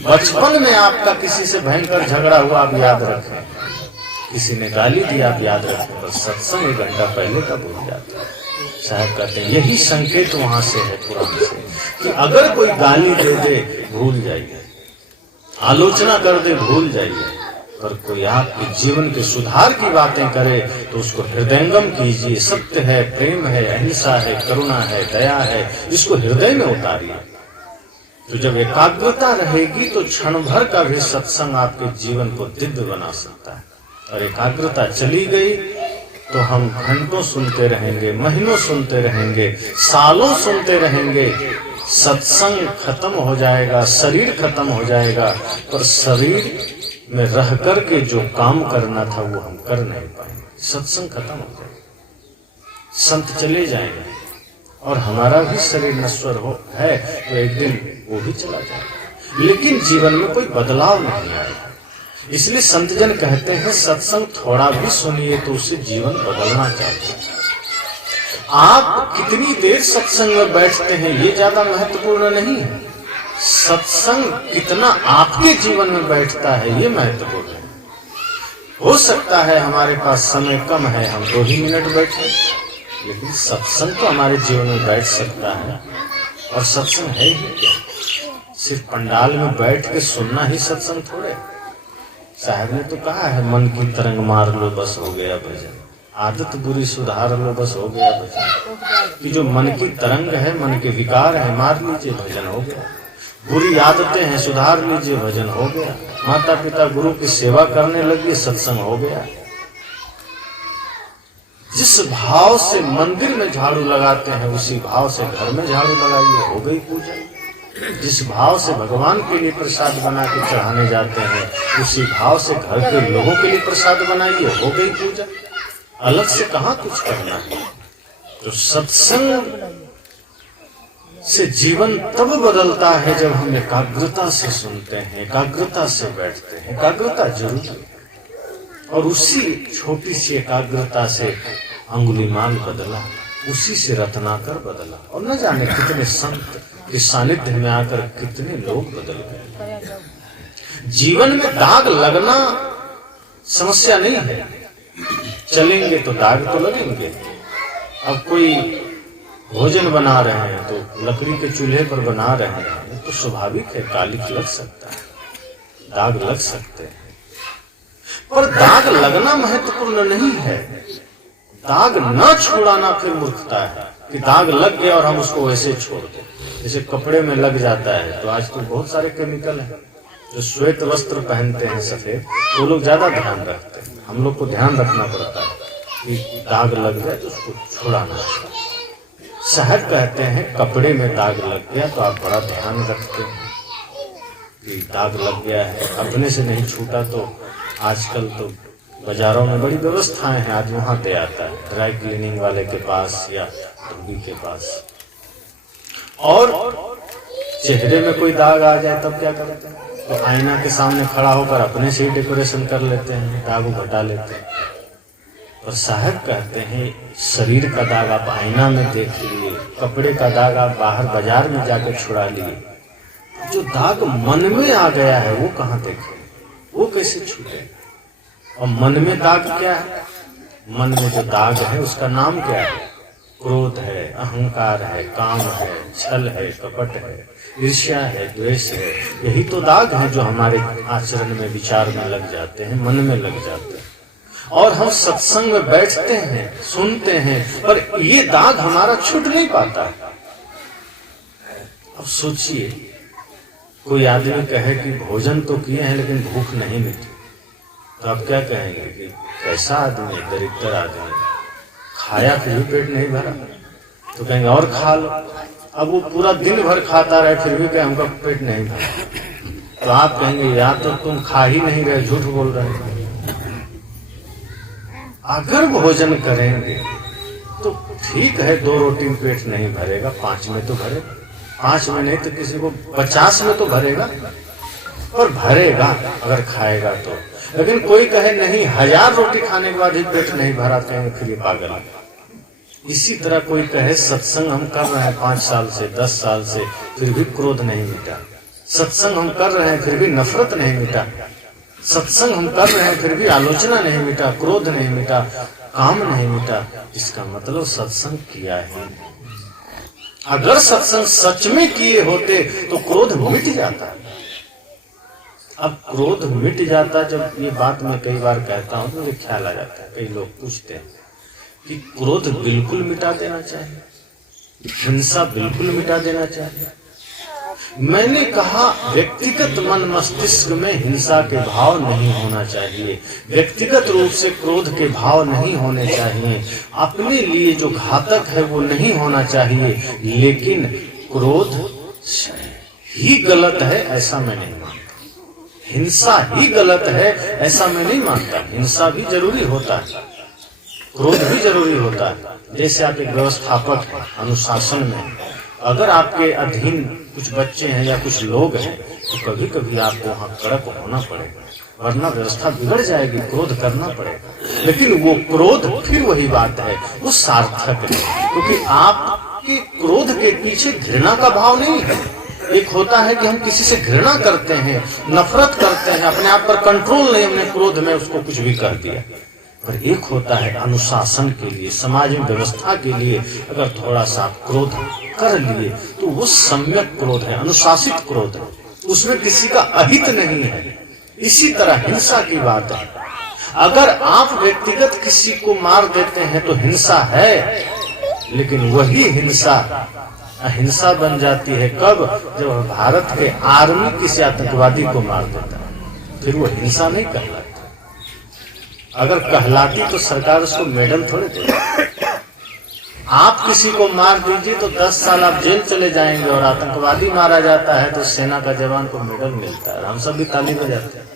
बचपन में आपका किसी से भयंकर झगड़ा हुआ, आप याद रखें। किसी ने गाली दिया, आप याद रखें। पर सत्संग 1 घंटा पहले का भूल जाता है। साहब कहते हैं यही संकेत वहां से है, पुराण से, कि अगर कोई गाली दे दे भूल जाइए, आलोचना कर दे भूल जाइए, पर कोई आपके जीवन के सुधार की बातें करे तो उसको हृदयंगम कीजिए। सत्य है, प्रेम है, अहिंसा है, करुणा है, दया है, इसको हृदय में उतारिए। तो जब एकाग्रता रहेगी तो क्षण भर का भी सत्संग आपके जीवन को दिव्य बना सकता है। और एकाग्रता चली गई तो हम घंटों सुनते रहेंगे, महीनों सुनते रहेंगे, सालों सुनते रहेंगे। सत्संग खत्म हो जाएगा, शरीर खत्म हो जाएगा, पर शरीर में रह कर के जो काम करना था वो हम कर नहीं पाएंगे। सत्संग खत्म हो जाएगा, संत चले जाएंगे, और हमारा भी शरीर नश्वर है तो एक दिन वो भी चला जाएगा, लेकिन जीवन में कोई बदलाव नहीं आएगा। इसलिए संतजन कहते हैं सत्संग थोड़ा भी सुनिए तो उससे जीवन बदलना चाहिए। आप कितनी देर सत्संग में बैठते हैं ये ज्यादा महत्वपूर्ण नहीं है, सत्संग कितना आपके जीवन में बैठता है ये महत्वपूर्ण है। हो सकता है हमारे पास समय कम है, हम 2 ही मिनट बैठे, लेकिन सत्संग तो हमारे जीवन में बैठ सकता है। और सत्संग है ही क्या, सिर्फ पंडाल में बैठ के सुनना ही सत्संग थोड़े। साहब ने तो कहा है मन की तरंग मार लो बस हो गया भजन, आदत बुरी सुधार लो बस हो गया भजन। कि जो मन की तरंग है, मन के विकार है, मार लीजिए भजन हो गया। बुरी आदतें हैं सुधार लीजिए भजन हो गया। माता पिता गुरु की सेवा करने लगी सत्संग हो गया। जिस भाव से मंदिर में झाड़ू लगाते हैं उसी भाव से घर में झाड़ू लगाइए, हो गई पूजा। जिस भाव से भगवान के लिए प्रसाद बना के चढ़ाने जाते हैं उसी भाव से घर के लोगों के लिए प्रसाद बनाइए, हो गई पूजा। अलग से कहाँ कुछ करना है। तो सत्संग से जीवन तब बदलता है जब हम एकाग्रता से सुनते हैं, एकाग्रता से बैठते हैं। एकाग्रता जरूरी है और उसी छोटी सी एकाग्रता से अंगुलीमाल बदला, उसी से रत्नाकर बदला, और न जाने कितने संत के सानिध्य में आकर कितने लोग बदल गए। जीवन में दाग लगना समस्या नहीं है, चलेंगे तो दाग तो लगेंगे। अब कोई भोजन बना रहे हैं तो लकड़ी के चूल्हे पर बना रहे हैं तो स्वाभाविक है कालिख लग सकता है, दाग लग सकते हैं, पर दाग लगना महत्वपूर्ण नहीं है। दाग न छोड़ाना फिर मूर्खता है कि दाग लग गया और हम उसको वैसे छोड़ दें। जैसे कपड़े में लग जाता है तो आज तो बहुत सारे केमिकल हैं। जो श्वेत वस्त्र पहनते हैं सफेद, वो लोग ज्यादा ध्यान रखते हैं। हम लोग को ध्यान रखना पड़ता है कि दाग लग जाए तो उसको छुड़ाना चाहिए। साहब कहते हैं कपड़े में दाग लग गया तो आप बड़ा ध्यान रखते हैं कि दाग लग गया है, अपने से नहीं छूटा। तो आजकल तो बाजारों में बड़ी व्यवस्थाएं हैं, आज वहां दे आता है ड्राई क्लीनिंग वाले के पास या धोबी के पास। और चेहरे में कोई दाग आ जाए तब क्या करते हैं, तो आईना के सामने खड़ा होकर अपने से ही डेकोरेशन कर लेते हैं, दाग घटा लेते हैं। और साहब कहते हैं शरीर का दाग आप आईना में देख लिए, कपड़े का दाग आप बाहर बाजार में जाकर छुड़ा लिए, जो दाग मन में आ गया है वो कहाँ देखे, वो कैसे छूटे। और मन में दाग क्या है, मन में जो दाग है उसका नाम क्या है, क्रोध है, अहंकार है, काम है, छल है, कपट है, ईर्ष्या है, द्वेष है। यही तो दाग है जो हमारे आचरण में विचार में लग जाते हैं, मन में लग जाते हैं। और हम सत्संग में बैठते हैं, सुनते हैं, पर ये दाग हमारा छूट नहीं पाता। अब सोचिए कोई आदमी कहे कि भोजन तो किए हैं लेकिन भूख नहीं मिटी, तो आप क्या कहेंगे कि कैसा आदमी, दरिद्र आदमी, खाया फिर भी पेट नहीं भरा। तो कहेंगे और खा लो। अब वो पूरा दिन भर खाता रहे फिर भी कहे हमका पेट नहीं भरा, तो आप कहेंगे या तो तुम खा ही नहीं रहे, झूठ बोल रहे हो। अगर भोजन करेंगे तो ठीक है 2 रोटी में पेट नहीं भरेगा, 5 में तो भरेगा, 5 में नहीं तो किसी को 50 में तो भरेगा, पर भरेगा अगर खाएगा तो। लेकिन कोई कहे नहीं 1000 रोटी खाने के बाद ही पेट नहीं भरा, कहेंगे फिर ये पागल है। इसी तरह कोई कहे सत्संग हम कर रहे हैं 5 साल से, 10 साल से, फिर भी क्रोध नहीं मिटा। सत्संग हम कर रहे हैं फिर भी नफरत नहीं मिटा। सत्संग हम कर रहे हैं फिर भी आलोचना नहीं मिटा, क्रोध नहीं मिटा, काम नहीं मिटा। इसका मतलब सत्संग किया है। अगर सत्संग सच में किए होते तो क्रोध मिट जाता। अब क्रोध मिट जाता, जब ये बात मैं कई बार कहता हूँ तो मुझे ख्याल आ जाता है, कई लोग पूछते हैं कि क्रोध बिल्कुल मिटा देना चाहिए, हिंसा बिल्कुल मिटा देना चाहिए। मैंने कहा व्यक्तिगत मन मस्तिष्क में हिंसा के भाव नहीं होना चाहिए, व्यक्तिगत रूप से क्रोध के भाव नहीं होने चाहिए, अपने लिए जो घातक है वो नहीं होना चाहिए। लेकिन क्रोध ही गलत है ऐसा मैं नहीं मानता, हिंसा ही गलत है ऐसा मैं नहीं मानता। हिंसा भी जरूरी होता है, क्रोध भी जरूरी होता है। जैसे आप एक व्यवस्थापक हैं, अनुशासन में अगर आपके अधीन कुछ बच्चे हैं या कुछ लोग हैं तो कभी कभी आपको वहाँ कड़क होना पड़ेगा, वरना व्यवस्था बिगड़ जाएगी, क्रोध करना पड़ेगा। लेकिन वो क्रोध फिर वही बात है, वो सार्थक है, क्योंकि आपके क्रोध के पीछे घृणा का भाव नहीं है। एक होता है कि हम किसी से घृणा करते हैं, नफरत करते हैं, अपने आप पर कंट्रोल नहीं, हमने क्रोध में उसको कुछ भी कर दिया। पर एक होता है अनुशासन के लिए, समाज में व्यवस्था के लिए अगर थोड़ा सा क्रोध कर लिए तो वो सम्यक क्रोध है, अनुशासित क्रोध है, उसमें किसी का अहित नहीं है। इसी तरह हिंसा की बात है, अगर आप व्यक्तिगत किसी को मार देते हैं तो हिंसा है, लेकिन वही हिंसा अहिंसा बन जाती है कब? जब भारत के आर्मी किसी आतंकवादी को मार देता है, फिर वो हिंसा नहीं कहलाती। अगर कहलाती तो सरकार उसको मेडल थोड़े देती। आप किसी को मार दीजिए तो 10 साल आप जेल चले जाएंगे, और आतंकवादी मारा जाता है तो सेना का जवान को मेडल मिलता है, हम सब भी ताली बजाते हैं।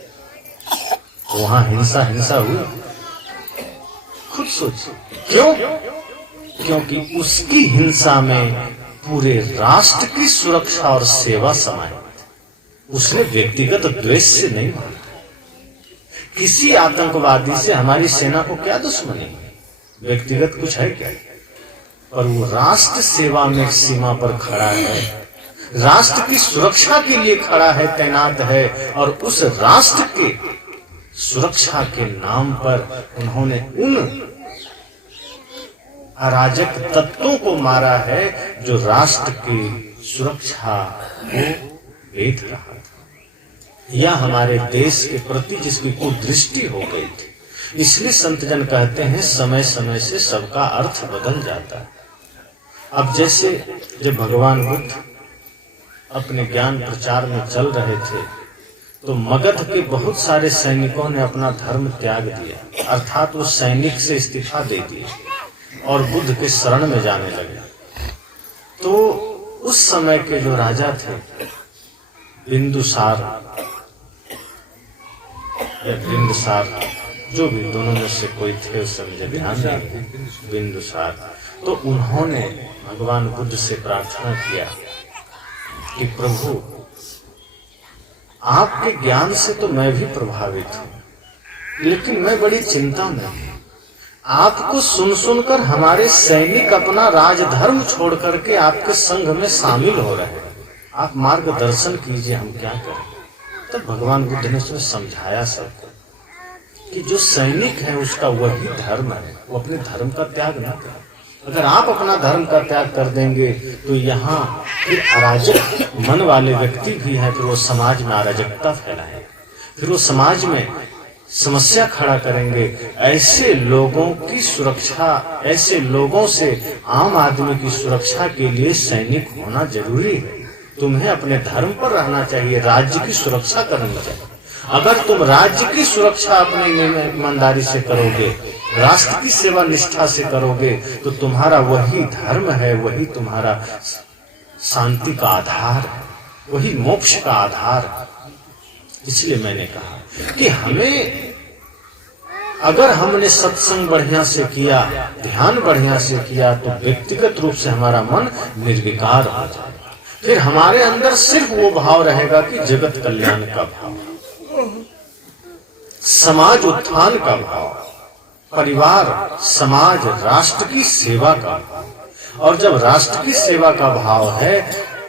वहां हिंसा हिंसा हुई, खुद सोचिए क्यों? क्योंकि उसकी हिंसा में पूरे राष्ट्र की सुरक्षा और सेवा समाहित। उसने व्यक्तिगत द्वेष से नहीं मारा। किसी आतंकवादी से हमारी सेना को क्या दुश्मनी है? व्यक्तिगत कुछ है क्या? पर वो राष्ट्र सेवा में सीमा पर खड़ा है, राष्ट्र की सुरक्षा के लिए खड़ा है, तैनात है, और उस राष्ट्र के सुरक्षा के नाम पर उन्होंने उन अराजक तत्वों को मारा है जो राष्ट्र की सुरक्षा को भेद रहा था, या हमारे देश के प्रति जिसकी कुदृष्टि हो गई थी। इसलिए संत जन कहते हैं समय समय से सबका अर्थ बदल जाता है। अब जैसे जब भगवान बुद्ध अपने ज्ञान प्रचार में चल रहे थे तो मगध के बहुत सारे सैनिकों ने अपना धर्म त्याग दिया, अर्थात वो सैनिक से इस्तीफा दे दिया और बुद्ध के शरण में जाने लगे। तो उस समय के जो राजा थे बिंदुसार या बिंदुसार, जो भी दोनों में से कोई थे, उस समय ध्यान नहीं, बिंदुसार, तो उन्होंने भगवान बुद्ध से प्रार्थना किया कि प्रभु आपके ज्ञान से तो मैं भी प्रभावित हूं, लेकिन मैं बड़ी चिंता में हूं। आपको सुन सुनकर हमारे सैनिक अपना राजधर्म छोड़ करके आपके संघ में शामिल हो रहे हैं, आप मार्गदर्शन कीजिए, हम क्या करें। तो भगवान बुद्ध ने उसमें समझाया सबको कि जो सैनिक है उसका वही धर्म है, वो अपने धर्म का त्याग ना करें। अगर आप अपना धर्म का त्याग कर देंगे तो यहाँ फिर अराजक मन वाले व्यक्ति भी हैं, फिर वो समाज में अराजकता फैलाएंगे, फिर वो समाज में समस्या खड़ा करेंगे। ऐसे लोगों की सुरक्षा, ऐसे लोगों से आम आदमी की सुरक्षा के लिए सैनिक होना जरूरी है। तुम्हें अपने धर्म पर रहना चाहिए, राज्य की सुरक्षा करनी चाहिए। अगर तुम राज्य की सुरक्षा अपनी ईमानदारी से करोगे, राष्ट्र की सेवा निष्ठा से करोगे, तो तुम्हारा वही धर्म है, वही तुम्हारा शांति का आधार है, वही मोक्ष का आधार है। इसलिए मैंने कहा कि हमें, अगर हमने सत्संग बढ़िया से किया, ध्यान बढ़िया से किया, तो व्यक्तिगत रूप से हमारा मन निर्विकार हो जाएगा। फिर हमारे अंदर सिर्फ वो भाव रहेगा कि जगत कल्याण का भाव, समाज उत्थान का भाव, परिवार, समाज, राष्ट्र की सेवा का भाव। और जब राष्ट्र की सेवा का भाव है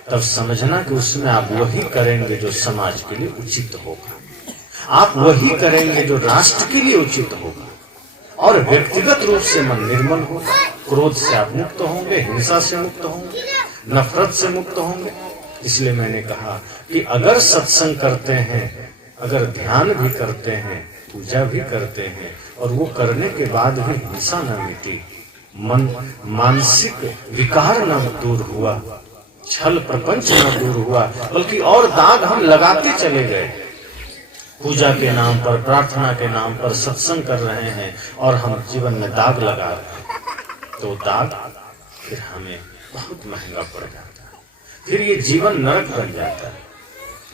तब समझना कि उसमें आप वही करेंगे जो समाज के लिए उचित होगा, आप वही करेंगे जो राष्ट्र के लिए उचित होगा, और व्यक्तिगत रूप से मन निर्मल होगा। क्रोध से आप मुक्त होंगे, हिंसा से मुक्त होंगे, नफरत से मुक्त होंगे। इसलिए मैंने कहा कि अगर सत्संग करते हैं, अगर ध्यान भी करते हैं, पूजा भी करते हैं, और वो करने के बाद भी हिंसा न मिटी, मन मानसिक विकार न दूर हुआ, छल प्रपंच न दूर हुआ, बल्कि और दाग हम लगाते चले गए। पूजा के नाम पर, प्रार्थना के नाम पर सत्संग कर रहे हैं और हम जीवन में दाग लगा रहे हैं, तो दाग फिर हमें बहुत महंगा पड़ जाता है, फिर ये जीवन नरक बन जाता है।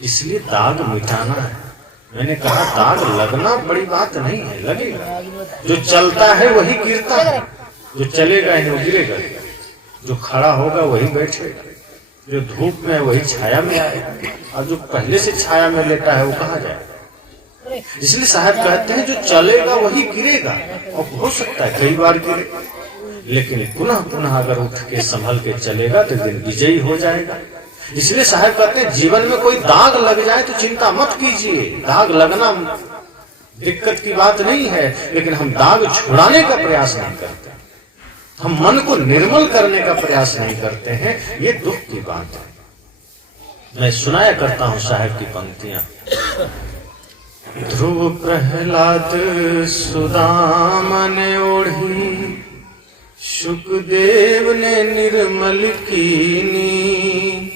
इसलिए दाग मिटाना है, मैंने कहा दाग लगना बड़ी बात नहीं है, लगेगा। जो चलता है वही गिरता है, जो चलेगा ही वो गिरेगा, जो खड़ा होगा वही बैठेगा, जो धूप में वही छाया में आएगा, और जो पहले से छाया में लेटा है वो कहाँ जाएगा। इसलिए साहब कहते हैं जो चलेगा वही गिरेगा, और हो सकता है कई बार गिरे, लेकिन पुनः पुनः अगर उठ के संभल के चलेगा तो दिन विजयी हो जाएगा। इसलिए साहब कहते हैं जीवन में कोई दाग लग जाए तो चिंता मत कीजिए। दाग लगना दिक्कत की बात नहीं है, लेकिन हम दाग छुड़ाने का प्रयास नहीं करते, हम मन को निर्मल करने का प्रयास नहीं करते हैं, ये दुख की बात है। मैं सुनाया करता हूं साहब की पंक्तियां। ध्रुव प्रहलाद सुदामा ने ओढ़ी, शुकदेव ने निर्मल कीनी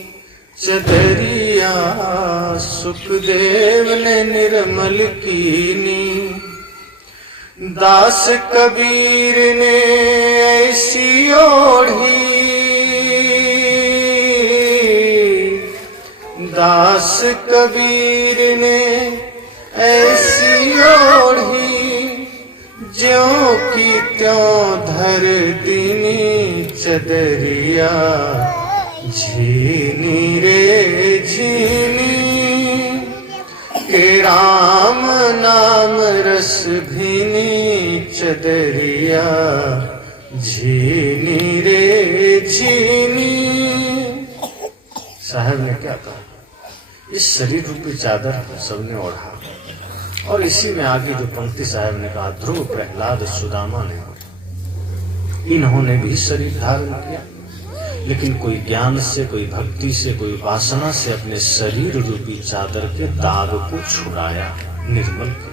चदरिया, सुखदेव ने निर्मल कीनी। दास कबीर ने ऐसी ओढ़ी, दास कबीर ने ऐसी ओढ़ी, ज्यों की त्यों धर दीनी चदरिया, झीनी रे झीनी के राम नाम रस भीनी चदरिया, झीनी रे झीनी। साहब ने क्या कहा, इस शरीर रूपी चादर सबने ओढ़ा, और इसी में आगे जो पंक्ति साहब ने कहा, ध्रुव प्रहलाद सुदामा ने ओढ़ा। इन्होंने भी शरीर धारण किया, लेकिन कोई ज्ञान से, कोई भक्ति से, कोई वासना से अपने शरीर रूपी चादर के दाग को छुड़ाया, निर्मल किया।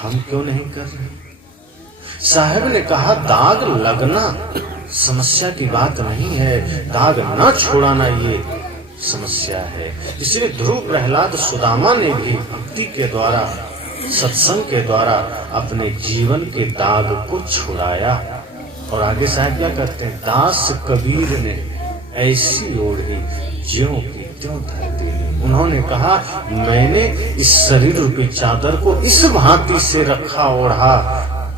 हम क्यों नहीं कर रहे? साहब ने कहा दाग लगना समस्या की बात नहीं है, दाग न छुड़ाना ये समस्या है। इसलिए ध्रुव प्रहलाद सुदामा ने भी भक्ति के द्वारा, सत्संग के द्वारा अपने जीवन के दाग को छुड़ाया। और आगे साहब क्या करते हैं, दास कबीर ने ऐसी ओढ़ी, ज्यों की त्यों धर दी। उन्होंने कहा मैंने इस शरीर रूपी चादर को इस भांति से रखा ओढ़ा,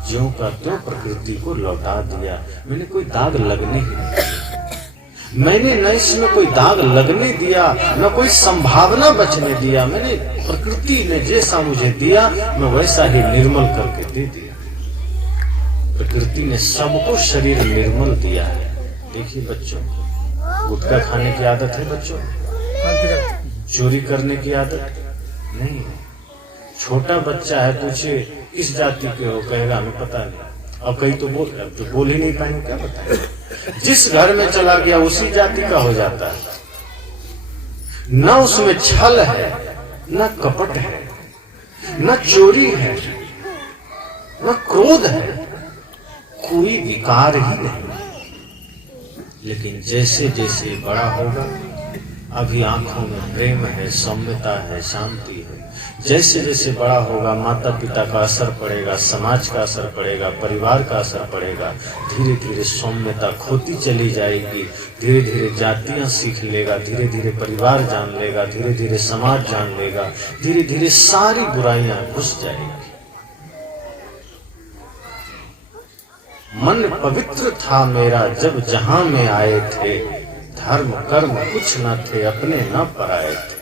ज्यों का त्यों प्रकृति को लौटा दिया। मैंने कोई दाग लगने ही नहीं दिया, मैंने न इसमें कोई दाग लगने दिया, न कोई संभावना बचने दिया। मैंने प्रकृति ने जैसा मुझे दिया मैं वैसा ही निर्मल करके दे दिया। प्रकृति ने सबको शरीर निर्मल दिया है। देखिए बच्चों, गुटखा खाने की आदत है बच्चों, चोरी करने की आदत नहीं है। छोटा बच्चा है, पूछे किस जाति के हो, कहेगा हमें पता नहीं। और कई तो जो बोल ही नहीं पाएंगे क्या बताएं। जिस घर में चला गया उसी जाति का हो जाता है। न उसमें छल है, न कपट है, न चोरी है, न क्रोध है, कोई विकार ही नहीं। लेकिन जैसे जैसे बड़ा होगा, अभी आंखों में प्रेम है, सौम्यता है, शांति है। जैसे जैसे बड़ा होगा माता पिता का असर पड़ेगा, समाज का असर पड़ेगा, परिवार का असर पड़ेगा। धीरे धीरे सौम्यता खोती चली जाएगी, धीरे धीरे जातियां सीख लेगा, धीरे धीरे परिवार जान लेगा, धीरे धीरे समाज जान लेगा, धीरे धीरे सारी बुराइयां घुस जाएगी। मन पवित्र था मेरा जब जहां में आए थे, धर्म कर्म कुछ न थे अपने न पराए थे।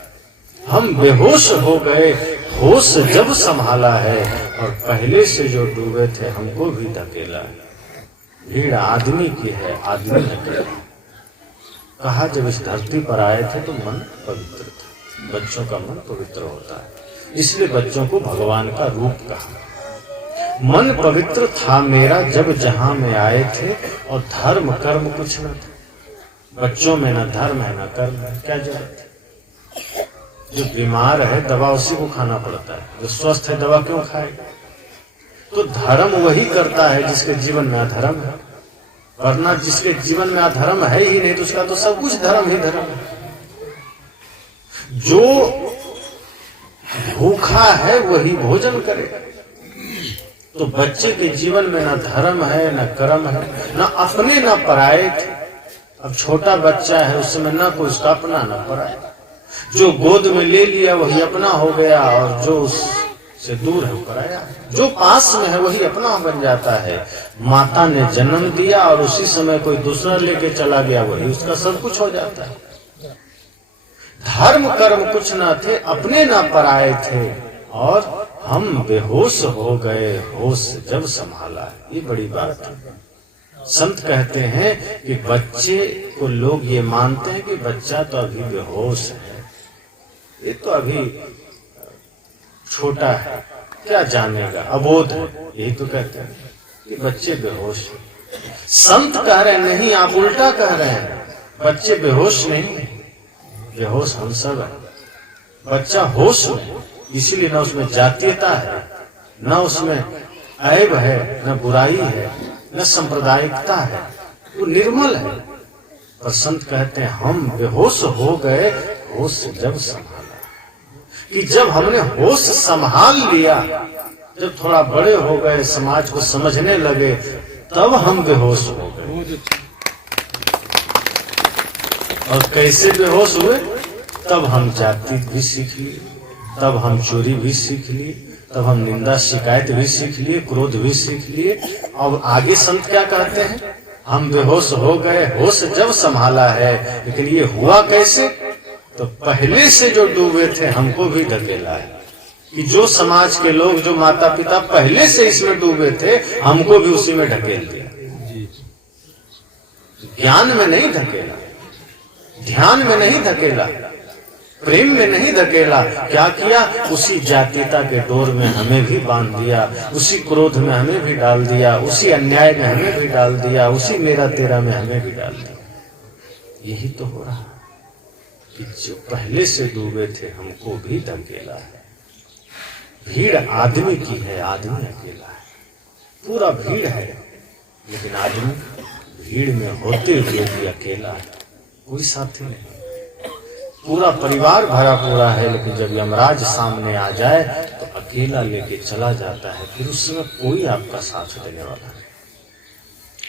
हम बेहोश हो गए, होश जब संभाला है, और पहले से जो डूबे थे हमको भी धकेला है। भीड़ आदमी की है, आदमी अकेला। कहा जब इस धरती पर आए थे तो मन पवित्र था। बच्चों का मन पवित्र होता है, इसलिए बच्चों को भगवान का रूप कहा। मन पवित्र था मेरा जब जहां में आए थे, और धर्म कर्म कुछ न थे। बच्चों में न धर्म है न कर्म है, क्या जरूरत है। जो बीमार है दवा उसी को खाना पड़ता है, जो स्वस्थ है दवा क्यों खाएगा। तो धर्म वही करता है जिसके जीवन में अधर्म है, वरना जिसके जीवन में अधर्म है ही नहीं तो उसका तो सब कुछ धर्म ही धर्म है। जो भूखा है वही भोजन करे। तो बच्चे के जीवन में न धर्म है न कर्म है, न अपने न पराए थे। अब छोटा बच्चा है, उसमें न कोई उसका अपना न पराया। जो गोद में ले लिया वही अपना हो गया, और जो उससे दूर है वो पराया। जो पास में है वही अपना बन जाता है। माता ने जन्म दिया और उसी समय कोई दूसरा लेके चला गया, वही उसका सब कुछ हो जाता है। धर्म कर्म कुछ ना थे, अपने ना पराए थे, और हम बेहोश हो गए, होश जब संभाला। ये बड़ी बात है। संत कहते हैं कि बच्चे को लोग ये मानते हैं कि बच्चा तो अभी बेहोश है, ये तो अभी छोटा है, क्या जानेगा, अबोध है, यही तो कहते हैं कि बच्चे बेहोश हैं। संत कह रहे नहीं, आप उल्टा कह रहे हैं। बच्चे बेहोश नहीं, बेहोश हम सब है। बच्चा होश में, इसीलिए न उसमें जातीयता है, न उसमें ऐब है, न बुराई है, न सांप्रदायिकता है, वो निर्मल है। पर संत कहते हैं हम बेहोश हो गए, होश जब संभाला। कि जब हमने होश संभाल लिया, जब थोड़ा बड़े हो गए, समाज को समझने लगे, तब हम बेहोश हो गए। और कैसे बेहोश हुए? तब हम जाति भी सीख लिए, तब हम चोरी भी सीख लिए, तब हम निंदा शिकायत भी सीख लिए, क्रोध भी सीख लिए। अब आगे संत क्या कहते हैं? हम बेहोश हो गए, होश जब संभाला है। लेकिन ये हुआ कैसे? तो पहले से जो डूबे थे हमको भी धकेला है। कि जो समाज के लोग, जो माता पिता पहले से इसमें डूबे थे, हमको भी उसी में ढकेल दिया। ज्ञान में नहीं धकेला, ध्यान में नहीं धकेला, प्रेम में नहीं धकेला। क्या किया? उसी जातीयता के डोर में हमें भी बांध दिया, उसी क्रोध में हमें भी डाल दिया, उसी अन्याय में हमें भी डाल दिया, उसी मेरा तेरा में हमें भी डाल दिया। यही तो हो रहा कि जो पहले से डूबे थे हमको भी धकेला है। भीड़ आदमी की है, आदमी अकेला है। पूरा भीड़ है, लेकिन आदमी भीड़ में होते हुए भी अकेला है, कोई साथी नहीं। पूरा परिवार भरा पूरा है, लेकिन जब यमराज सामने आ जाए तो अकेला लेके चला जाता है। फिर उस समय कोई आपका साथ देने वाला नहीं।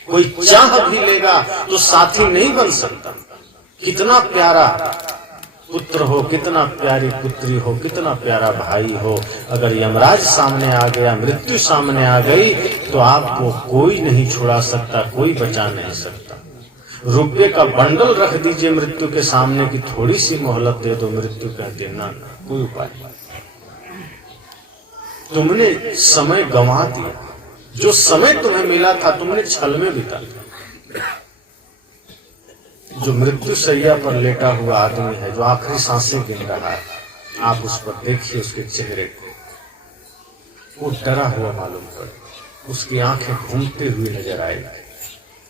कोई चाह भी लेगा तो साथी नहीं बन सकता। कितना प्यारा पुत्र हो, कितना प्यारी पुत्री हो, कितना प्यारा भाई हो, अगर यमराज सामने आ गया, मृत्यु सामने आ गई, तो आपको कोई नहीं छुड़ा सकता, कोई बचा नहीं सकता। रुपये का बंडल रख दीजिए मृत्यु के सामने की थोड़ी सी मोहलत दे दो, मृत्यु कहते ना, कोई उपाय नहीं। तुमने समय गंवा दिया, जो समय तुम्हें मिला था तुमने छल में बिता दिया। जो मृत्यु शैया पर लेटा हुआ आदमी है, जो आखिरी सांसें गिन रहा है, आप उस पर देखिए उसके चेहरे को, वो डरा हुआ मालूम पड़े, उसकी आंखें घूमते हुए नजर आएगी,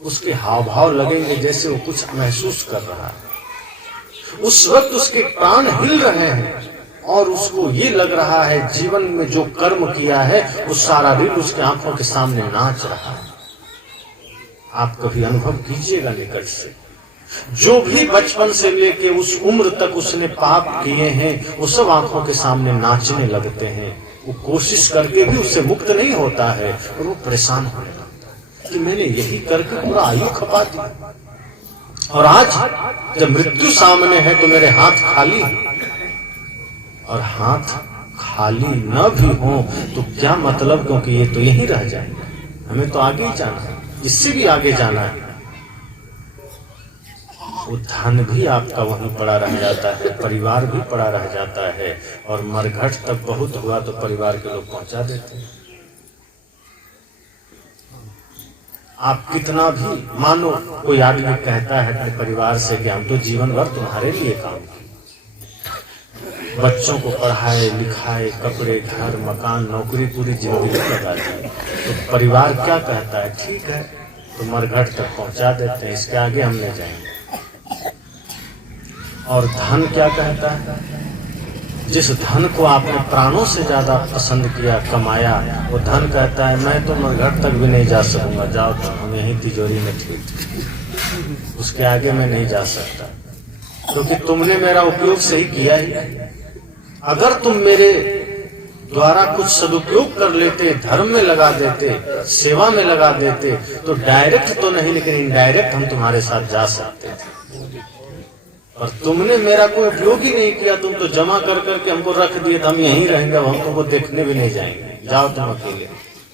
उसके हाव भाव लगेंगे जैसे वो कुछ महसूस कर रहा है। उस वक्त उसके प्राण हिल रहे हैं और उसको ये लग रहा है जीवन में जो कर्म किया है वो सारा दिन उसके आंखों के सामने नाच रहा है। आप कभी अनुभव कीजिएगा निकट से। जो भी बचपन से लेके उस उम्र तक उसने पाप किए हैं, वो सब आंखों के सामने नाचने लगते हैं। वो कोशिश करके भी उससे मुक्त नहीं होता है और वो परेशान होने लगता है कि मैंने यही करके पूरा आयु खपा दी, और आज जब मृत्यु सामने है तो मेरे हाथ खाली। और हाथ खाली न भी हो तो क्या मतलब, क्योंकि ये तो यहीं रह जाएगा, हमें तो आगे ही जाना है, इससे भी आगे जाना है। वो धन भी आपका वहीं पड़ा रह जाता है, परिवार भी पड़ा रह जाता है, और मरघट तक बहुत हुआ तो परिवार के लोग पहुंचा देते हैं। आप कितना भी मानो, कोई आदमी कहता है अपने परिवार से कि हम तो जीवन भर तुम्हारे लिए काम किए, बच्चों को पढ़ाए लिखाए, कपड़े घर मकान नौकरी पूरी जिंदगी लगा दी, तो परिवार क्या कहता है? ठीक है, तो मरघट तक पहुंचा देते हैं, इसके आगे हम ले जाएंगे। और धन क्या कहता है? जिस धन को आपने प्राणों से ज्यादा पसंद किया, कमाया, वो धन कहता है मैं तो मरघट तक भी नहीं जा सकूंगा, जाओ तुम, हम यहीं तिजोरी में ठीक, उसके आगे मैं नहीं जा सकता, क्योंकि तुमने मेरा उपयोग सही किया ही। अगर तुम मेरे द्वारा कुछ सदुपयोग कर लेते, धर्म में लगा देते, सेवा में लगा देते, तो डायरेक्ट तो नहीं लेकिन इनडायरेक्ट हम तुम्हारे साथ जा सकते थे। और तुमने मेरा कोई उपयोग ही नहीं किया, तुम तो जमा कर करके हमको रख दिए, तो हम यहीं रहेंगे, अब हम तुमको देखने भी नहीं जाएंगे, जाओ तुम अकेले।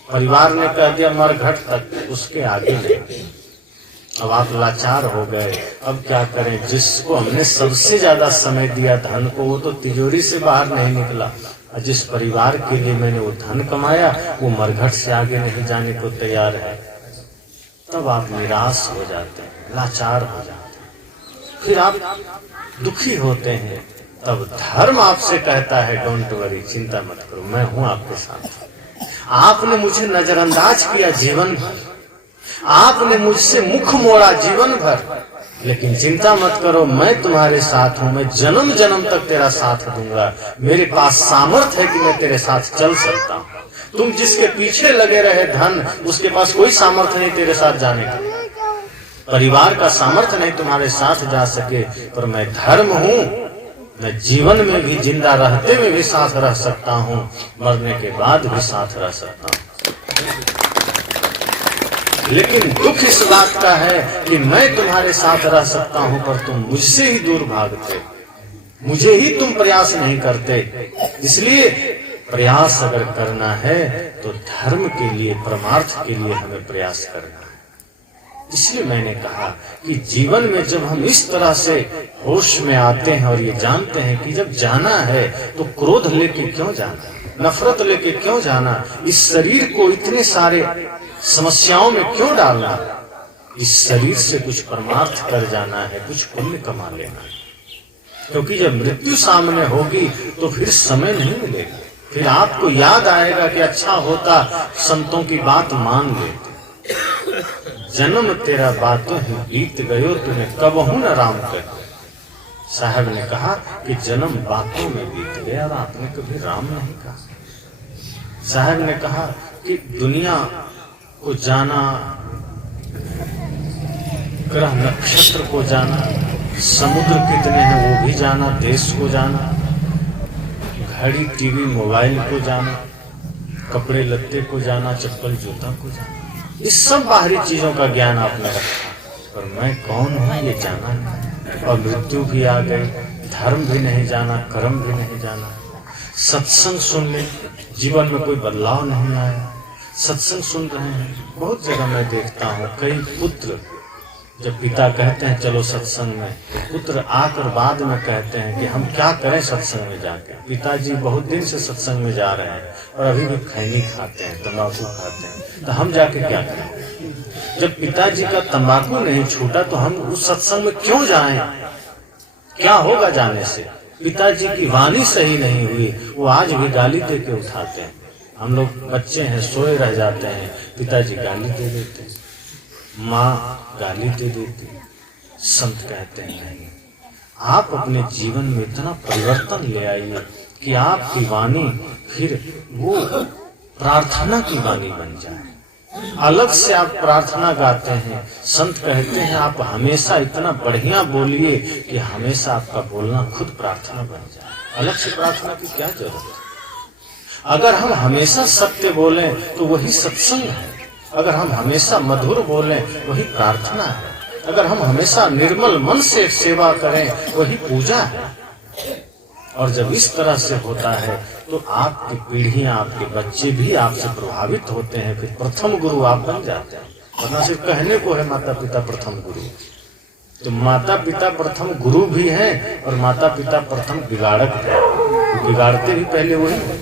परिवार ने कह दिया मरघट तक, उसके आगे नहीं। अब आप लाचार हो गए, अब क्या करें? जिसको हमने सबसे ज्यादा समय दिया धन को, वो तो तिजोरी से बाहर नहीं निकला, और जिस परिवार के लिए मैंने वो धन कमाया वो मरघट से आगे नहीं जाने को तैयार है। तब आप निराश हो जाते हैं, लाचार हो जाते हैं, फिर आप दुखी होते हैं। तब धर्म आपसे कहता है डोंट वरी, चिंता मत करो, मैं हूं आपके साथ। आपने मुझे नजरअंदाज किया जीवन भर, आपने मुझसे मुख मोड़ा जीवन भर, लेकिन चिंता मत करो, मैं तुम्हारे साथ हूं, मैं जन्म जन्म तक तेरा साथ दूंगा। मेरे पास सामर्थ्य है कि मैं तेरे साथ चल सकता हूं। तुम जिसके पीछे लगे रहे धन, उसके पास कोई सामर्थ्य नहीं तेरे साथ जाने का, परिवार का सामर्थ्य नहीं तुम्हारे साथ जा सके, पर मैं धर्म हूं, मैं जीवन में भी जिंदा रहते हुए भी साथ रह सकता हूं, मरने के बाद भी साथ रह सकता हूं। लेकिन दुख इस बात का है कि मैं तुम्हारे साथ रह सकता हूं, पर तुम मुझसे ही दूर भागते, मुझे ही तुम प्रयास नहीं करते। इसलिए प्रयास अगर करना है तो धर्म के लिए, परमार्थ के लिए हमें प्रयास करना है। इसलिए मैंने कहा कि जीवन में जब हम इस तरह से होश में आते हैं और ये जानते हैं कि जब जाना है तो क्रोध लेके क्यों जाना, नफरत लेके क्यों जाना, इस शरीर को इतने सारे समस्याओं में क्यों डालना, इस शरीर से कुछ परमार्थ कर जाना है, कुछ पुण्य कमा लेना है। क्योंकि जब मृत्यु सामने होगी तो फिर समय नहीं मिलेगा, फिर आपको याद आएगा कि अच्छा होता संतों की बात मान लेते। जन्म तेरा बातों ही बीत गयो, तुम्हें कबहू न राम कहो। साहब ने कहा कि जन्म बातों में बीत गया, और आपने कभी राम नहीं कहा। साहब ने कहा कि दुनिया को जाना, ग्रह नक्षत्र को जाना, समुद्र कितने हैं वो भी जाना, देश को जाना, घड़ी टीवी मोबाइल को जाना, कपड़े लत्ते को जाना, चप्पल जूता को जाना, इस सब बाहरी चीजों का ज्ञान आपने रखा, पर मैं कौन हूं ये जाना नहीं। और मृत्यु भी आ गई, धर्म भी नहीं जाना, कर्म भी नहीं जाना। सत्संग सुन ले, जीवन में कोई बदलाव नहीं आया, सत्संग सुन रहे हैं। बहुत जगह मैं देखता हूँ कई पुत्र जब पिता कहते हैं चलो सत्संग में, तो पुत्र आकर बाद में कहते हैं कि हम क्या करें सत्संग में जाके। पिताजी बहुत दिन से सत्संग में जा रहे हैं और अभी भी खैनी खाते हैं, तंबाकू खाते हैं, तो हम जाके क्या करें? जब पिताजी का तंबाकू नहीं छूटा तो हम उस सत्संग में क्यों जाएं? क्या होगा जाने से? पिताजी की वाणी सही नहीं हुई, वो आज भी गाली दे के उठाते हैं। हम लोग बच्चे हैं, सोए रह जाते हैं, पिताजी गाली दे देते हैं, माँ गाली दे देती। संत कहते हैं नहीं, आप अपने जीवन में इतना परिवर्तन ले आइए कि आपकी वाणी फिर वो प्रार्थना की वाणी बन जाए। अलग से आप प्रार्थना गाते हैं, संत कहते हैं आप हमेशा इतना बढ़िया बोलिए कि हमेशा आपका बोलना खुद प्रार्थना बन जाए। अलग से प्रार्थना की क्या जरूरत है? अगर हम हमेशा सत्य बोलें तो वही सत्संग है, अगर हम हमेशा मधुर बोलें वही प्रार्थना है, अगर हम हमेशा निर्मल मन से सेवा करें वही पूजा है। और जब इस तरह से होता है तो आपकी पीढ़ियां, आपके बच्चे भी आपसे प्रभावित होते हैं, फिर प्रथम गुरु आप बन जाते हैं। वरना सिर्फ कहने को है माता पिता प्रथम गुरु, तो माता पिता प्रथम गुरु भी हैं और माता पिता प्रथम बिगाड़क है, तो बिगाड़ते भी पहले वही है।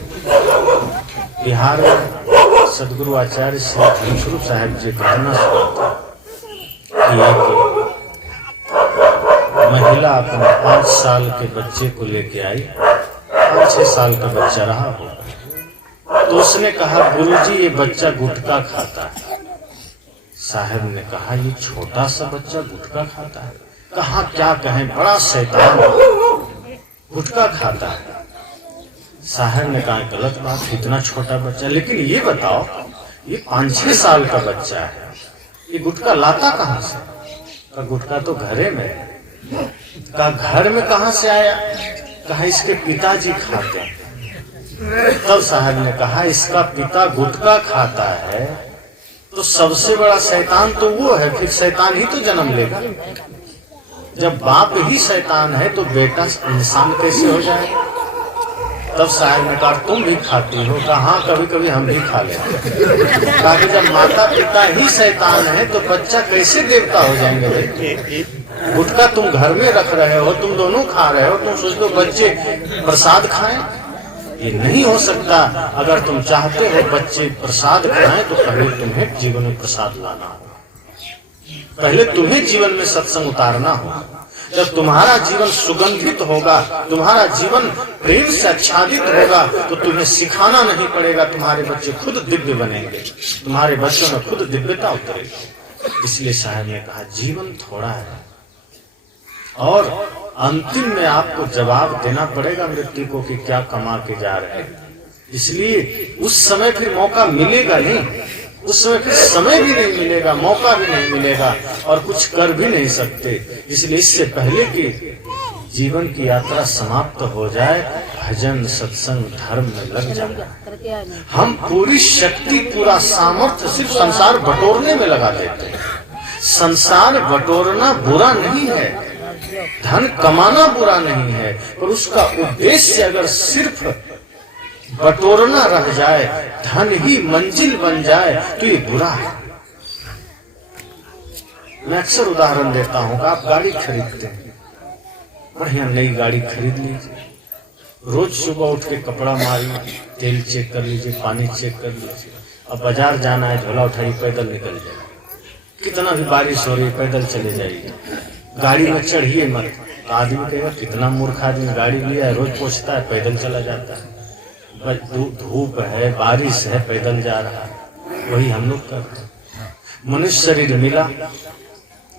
बिहार में सदगुरु आचार्य श्री धर्मस्वरूप साहब जी घटना सुनाते कि एक महिला अपने 5 साल के बच्चे को लेके आई, 5-6 साल का बच्चा रहा होगा, तो उसने कहा गुरुजी ये बच्चा गुटखा खाता है। साहब ने कहा ये छोटा सा बच्चा गुटखा खाता है? कहा क्या कहें, बड़ा शैतान गुटखा खाता है। साहब ने कहा गलत बात, इतना छोटा बच्चा, लेकिन ये बताओ ये 5-6 साल का बच्चा है, ये गुटखा लाता कहाँ से? का गुटखा तो घरे में। का घर में कहाँ से आया? कहा इसके पिताजी खाते हैं। तब साहब ने कहा इसका पिता गुटखा खाता है तो सबसे बड़ा शैतान तो वो है, फिर शैतान ही तो जन्म लेगा। जब बाप ही शैतान है तो बेटा इंसान कैसे हो जाएगा? तब साहब ने कहा तुम भी खाती हो? कहा हाँ, कभी कभी हम भी खा लेते हैं। कहा कि जब माता पिता ही शैतान है तो बच्चा कैसे देवता हो जाएंगे भाई? गुटखा तुम घर में रख रहे हो, तुम दोनों खा रहे हो, तुम सोचते हो बच्चे प्रसाद खाएं? ये नहीं हो सकता। अगर तुम चाहते हो बच्चे प्रसाद खाएं तो पहले तुम्हें जीवन में प्रसाद लाना हो, पहले तुम्हें जीवन में सत्संग उतारना हो। जब तुम्हारा जीवन सुगंधित होगा, तुम्हारा जीवन प्रेम से आच्छादित होगा, तो तुम्हें सिखाना नहीं पड़ेगा, तुम्हारे बच्चे खुद दिव्य बनेंगे, तुम्हारे बच्चों में खुद दिव्यता उतरेगी। इसलिए साहब ने कहा जीवन थोड़ा है और अंतिम में आपको जवाब देना पड़ेगा मृत्यु को कि क्या कमा के जा रहे हैं। इसलिए उस समय फिर मौका मिलेगा नहीं, उस समय फिर समय भी नहीं मिलेगा, मौका भी नहीं मिलेगा और कुछ कर भी नहीं सकते। इसलिए इससे पहले कि जीवन की यात्रा समाप्त हो जाए, भजन सत्संग धर्म में लग जाए। हम पूरी शक्ति पूरा सामर्थ्य सिर्फ संसार बटोरने में लगा देते हैं। संसार बटोरना बुरा नहीं है, धन कमाना बुरा नहीं है, पर उसका उद्देश्य अगर सिर्फ बटोरना रह जाए, धन ही मंजिल बन जाए तो ये बुरा है। मैं अक्सर उदाहरण देता हूं कि आप गाड़ी खरीदते हैं, बढ़िया नई गाड़ी खरीद लीजिए, रोज सुबह उठ के कपड़ा मारिए, तेल चेक कर लीजिए, पानी चेक कर लीजिए। अब बाजार जाना है, झोला उठाइए, पैदल निकल जाए, कितना भी बारिश हो रही है पैदल चले जाइए, गाड़ी में चढ़िए मत। आदमी कहेगा कितना मूर्ख आदमी गाड़ी लिया है, रोज पूछता है, पैदल चला जाता है। धूप है, बारिश है, पैदल जा रहा है। वही हम लोग करते हैं। मनुष्य शरीर मिला,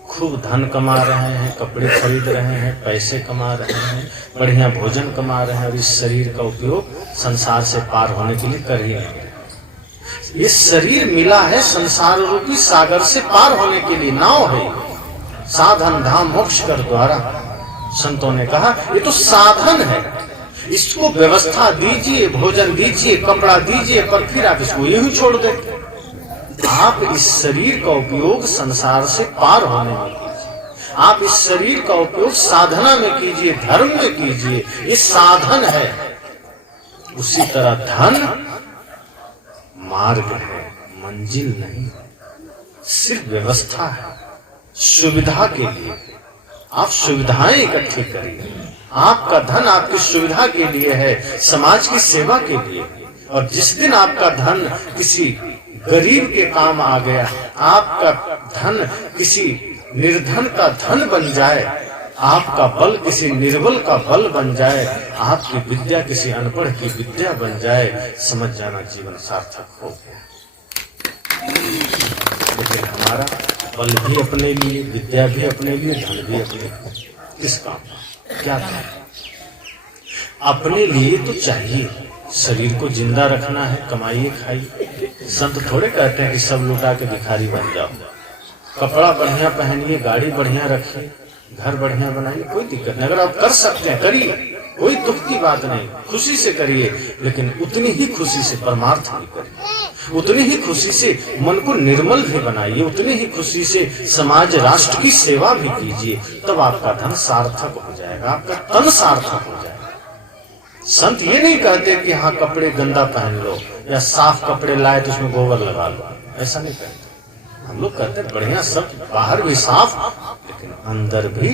खूब धन कमा रहे हैं, कपड़े खरीद रहे हैं, पैसे कमा रहे हैं, बढ़िया भोजन कमा रहे हैं और इस शरीर का उपयोग संसार से पार होने के लिए कर ही नहीं। ये शरीर मिला है संसार रूपी सागर से पार होने के लिए, नाव है, साधन धाम मोक्ष कर द्वारा। संतों ने कहा ये तो साधन है, इसको व्यवस्था दीजिए, भोजन दीजिए, कपड़ा दीजिए, पर फिर आप इसको यूं ही छोड़ देते। आप इस शरीर का उपयोग संसार से पार होने में कीजिए, आप इस शरीर का उपयोग साधना में कीजिए, धर्म में कीजिए, ये साधन है। उसी तरह धन मार्ग है, मंजिल नहीं, सिर्फ व्यवस्था है, सुविधा के लिए। आप सुविधाएं इकट्ठी करिए, आपका धन आपकी सुविधा के लिए है, समाज की सेवा के लिए। और जिस दिन आपका धन किसी गरीब के काम आ गया, आपका धन किसी निर्धन का धन बन जाए, आपका बल किसी निर्बल का बल बन जाए, आपकी विद्या किसी अनपढ़ की विद्या बन जाए, समझ जाना जीवन सार्थक हो गया। लेकिन हमारा बल भी अपने लिए, विद्या भी अपने लिए, धन भी अपने लिए, किस काम? क्या काम? अपने लिए तो चाहिए, शरीर को जिंदा रखना है, कमाइए खाइए। संत थोड़े कहते हैं कि सब लुटा के भिखारी बन जाओ। कपड़ा बढ़िया पहनिए, गाड़ी बढ़िया रखिए, घर बढ़िया बनाइए, कोई दिक्कत नहीं। अगर आप कर सकते हैं करिए, कोई दुख की बात नहीं, खुशी से करिए। लेकिन उतनी ही खुशी से परमार्थ भी करिए, उतनी ही खुशी से मन को निर्मल भी बनाइए, उतनी ही खुशी से समाज राष्ट्र की सेवा भी कीजिए। तब आपका धन सार्थक हो जाएगा, आपका तन सार्थक हो जाएगा। संत ये नहीं कहते कि हाँ कपड़े गंदा पहन लो या साफ कपड़े लाए तो उसमें गोबर लगा लो, ऐसा नहीं कहते। हम लोग कहते हैं बढ़िया सब बाहर भी साफ, लेकिन अंदर भी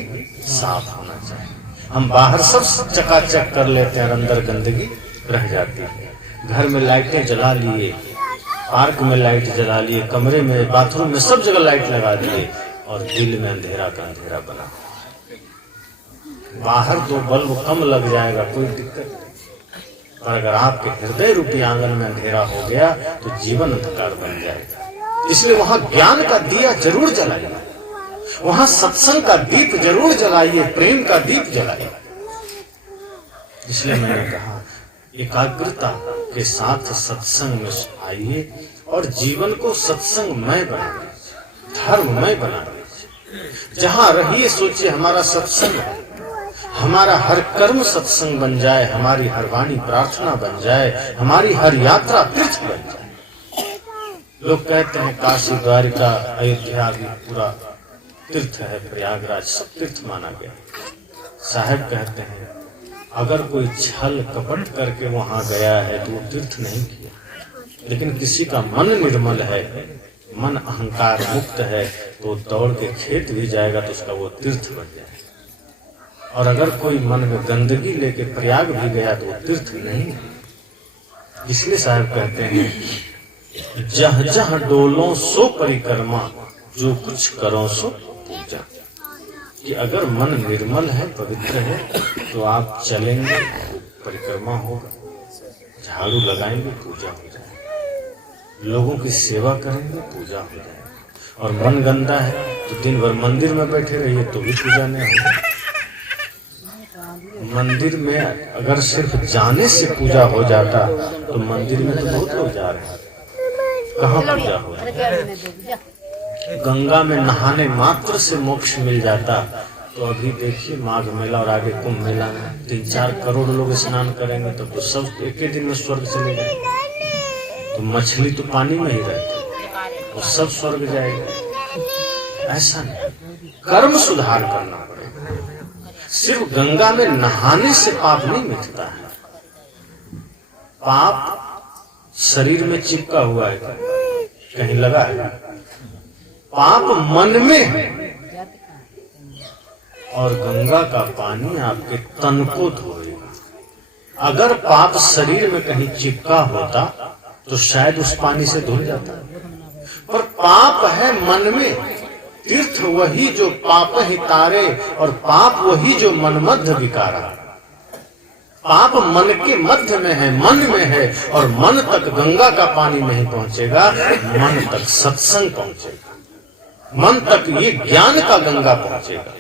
साफ होना चाहिए। हम बाहर सब चकाचक कर लेते हैं और अंदर गंदगी रह जाती है। घर में लाइटें जला लिए, पार्क में लाइट जला लिए, कमरे में, बाथरूम में, सब जगह लाइट लगा दिए और दिल में अंधेरा का अंधेरा बना। बाहर तो बल्ब कम लग जाएगा, कोई दिक्कत नहीं, पर अगर आपके हृदय रूपी आंगन में अंधेरा हो गया तो जीवन अंधकार बन जाएगा। इसलिए वहां ज्ञान का दिया जरूर जलाइए, वहां सत्संग का दीप जरूर जलाइए, प्रेम का दीप जलाइए। इसलिए मैंने कहा एकाग्रता के साथ सत्संग में आइए और जीवन को सत्संगमय बना दीजिए, धर्ममय बना दीजिए। जहां रहिए सोचिए हमारा सत्संग है, हमारा हर कर्म सत्संग बन जाए, हमारी हर वाणी प्रार्थना बन जाए, हमारी हर यात्रा तीर्थ बन जाए। लोग कहते हैं काशी द्वारिका अयोध्या भी पूरा तीर्थ है प्रयागराज, सब तीर्थ माना गया। साहब कहते हैं अगर कोई छल कपट करके वहां गया है तो वो तीर्थ नहीं किया, लेकिन किसी का मन निर्मल है, मन अहंकार मुक्त है, तो दौड़ के खेत भी जाएगा तो उसका वो तीर्थ बन जाएगा। और अगर कोई मन में गंदगी लेके प्रयाग भी गया तो वो तीर्थ नहीं। इसलिए साहब कहते हैं जह जह डोलो सो परिक्रमा, जो कुछ करो सो पूजा। कि अगर मन निर्मल है, पवित्र है, तो आप चलेंगे परिक्रमा होगा, झाड़ू लगाएंगे पूजा हो जाएगी, लोगों की सेवा करेंगे पूजा हो जाएगी। और मन गंदा है तो दिन भर मंदिर में बैठे रहिए तो भी पूजा नहीं होगा। मंदिर में अगर सिर्फ जाने से पूजा हो जाता तो मंदिर में तो बहुत लोग जा रहे हैं, कहाँ पूजा हो। गंगा में नहाने मात्र से मोक्ष मिल जाता तो अभी देखिए माघ मेला और आगे कुंभ मेला में 3-4 करोड़ लोग स्नान करेंगे तो सब एक ही दिन में स्वर्ग चले जाएंगे। तो मछली तो पानी में ही रहती, वो सब स्वर्ग जाएगा। ऐसा नहीं, कर्म सुधार करना पड़ेगा। सिर्फ गंगा में नहाने से पाप नहीं मिटता है। पाप शरीर में चिपका हुआ है, कहीं लगा है। पाप मन में है, और गंगा का पानी आपके तन को धोएगा। अगर पाप शरीर में कहीं चिपका होता तो शायद उस पानी से धुल जाता, पर पाप है मन में। तीर्थ वही जो पाप ही तारे, और पाप वही जो मनमध्य विकारा। पाप मन के मध्य में है, मन में है, और मन तक गंगा का पानी नहीं पहुंचेगा, मन तक सत्संग पहुंचेगा, मन तक ये ज्ञान का गंगा पहुंचेगा।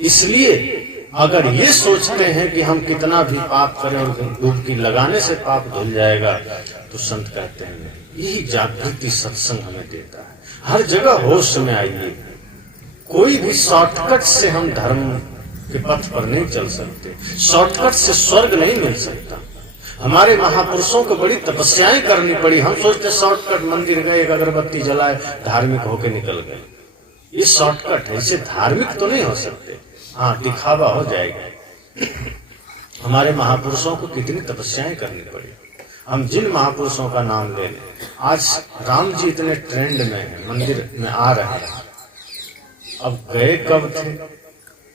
इसलिए अगर ये सोचते हैं कि हम कितना भी पाप करें और डुबकी लगाने से पाप धुल जाएगा, तो संत कहते हैं यही जागृति सत्संग हमें देता है। हर जगह होश में आइए। कोई भी शॉर्टकट से हम धर्म के पथ पर नहीं चल सकते, शॉर्टकट से स्वर्ग नहीं मिल सकता। हमारे महापुरुषों को बड़ी तपस्याएं करनी पड़ी। हम सोचते शॉर्टकट, मंदिर गए, एक अगरबत्ती जलाए, धार्मिक होके निकल गए। ये शॉर्टकट है, इससे धार्मिक तो नहीं हो सकते। हाँ, दिखावा हो जाएगा। हमारे महापुरुषों को कितनी तपस्याएं करनी पड़ी। हम जिन महापुरुषों का नाम ले लें, आज राम जी इतने ट्रेंड में है, मंदिर में आ रहे हैं। अब गए कब थे,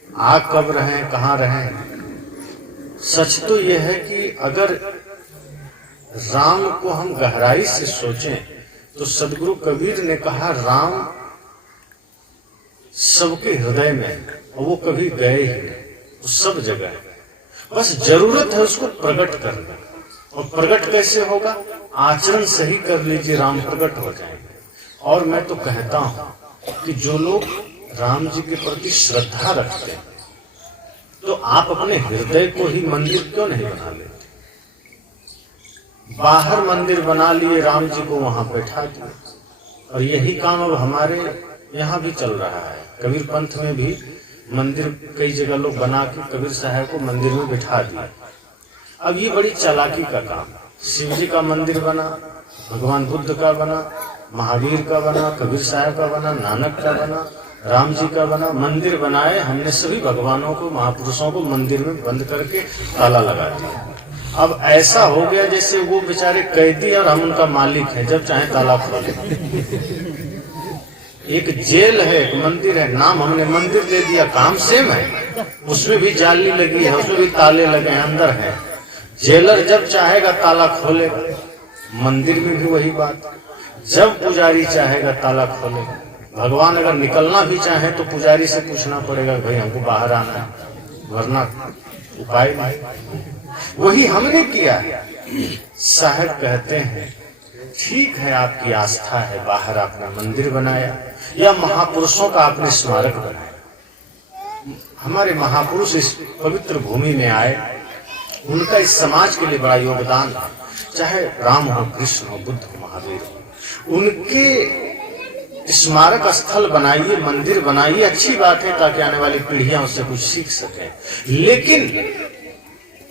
आ कब रहे, कहाँ रहे। सच तो यह है कि अगर राम को हम गहराई से सोचें तो सदगुरु कबीर ने कहा राम सबके हृदय में है, और वो कभी गए ही नहीं, वो सब जगह है। बस जरूरत है उसको प्रकट करने। और प्रकट कैसे होगा? आचरण सही कर लीजिए, राम प्रकट हो जाएंगे। और मैं तो कहता हूं कि जो लोग राम जी के प्रति श्रद्धा रखते हैं, तो आप अपने हृदय को ही मंदिर क्यों नहीं बना लेते? बाहर मंदिर बना लिए, राम जी को वहां बैठा दिया। और यही काम अब हमारे यहाँ भी चल रहा है। कबीर पंथ में भी मंदिर कई जगह लोग बना के कबीर साहब को मंदिर में बिठा दिया। अब ये बड़ी चालाकी का काम। शिव जी का मंदिर बना, भगवान बुद्ध का बना, महावीर का बना, कबीर साहब का बना, नानक का बना, राम जी का बना। मंदिर बनाए हमने, सभी भगवानों को, महापुरुषों को मंदिर में बंद करके ताला लगा दिया। अब ऐसा हो गया जैसे वो बेचारे कैदी और हम उनका मालिक है, जब चाहे ताला खोले। एक जेल है, एक मंदिर है, नाम हमने मंदिर दे दिया, काम सेम है। उसमें भी जाली लगी है, उसमें भी ताले लगे हैं, अंदर है। जेलर जब चाहेगा ताला खोलेगा। मंदिर में भी वही बात, जब पुजारी चाहेगा ताला खोलेगा। भगवान अगर निकलना भी चाहे तो पुजारी से पूछना पड़ेगा, भाई हमको बाहर आना है, वरना उपाय नहीं। वही हमने किया है। साहब कहते हैं ठीक है, आपकी आस्था है, बाहर आपने मंदिर बनाया या महापुरुषों का आपने स्मारक बनाया। हमारे महापुरुष इस पवित्र भूमि में आए, उनका इस समाज के लिए बड़ा योगदान है। चाहे राम हो, कृष्ण हो, बुद्ध हो, महावीर हो, उनके स्मारक स्थल बनाइए, मंदिर बनाइए, अच्छी बात है, ताकि आने वाली पीढ़ियां उससे कुछ सीख सकें। लेकिन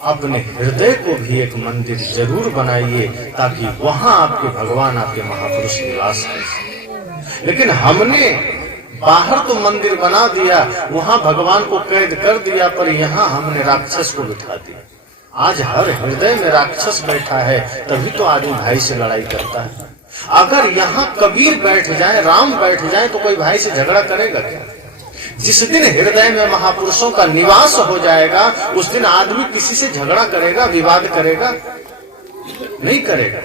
अपने हृदय को भी एक मंदिर जरूर बनाइए, ताकि वहां आपके भगवान, आपके महापुरुष निवास कर सकें। लेकिन हमने बाहर तो मंदिर बना दिया, वहां भगवान को कैद कर दिया, पर यहाँ हमने राक्षस को बिठा दिया। आज हर हृदय में राक्षस बैठा है, तभी तो आदमी भाई से लड़ाई करता है। अगर यहाँ कबीर बैठ जाए, राम बैठ जाए, तो कोई भाई से झगड़ा करेगा क्या? जिस दिन हृदय में महापुरुषों का निवास हो जाएगा, उस दिन आदमी किसी से झगड़ा करेगा, विवाद करेगा? नहीं करेगा।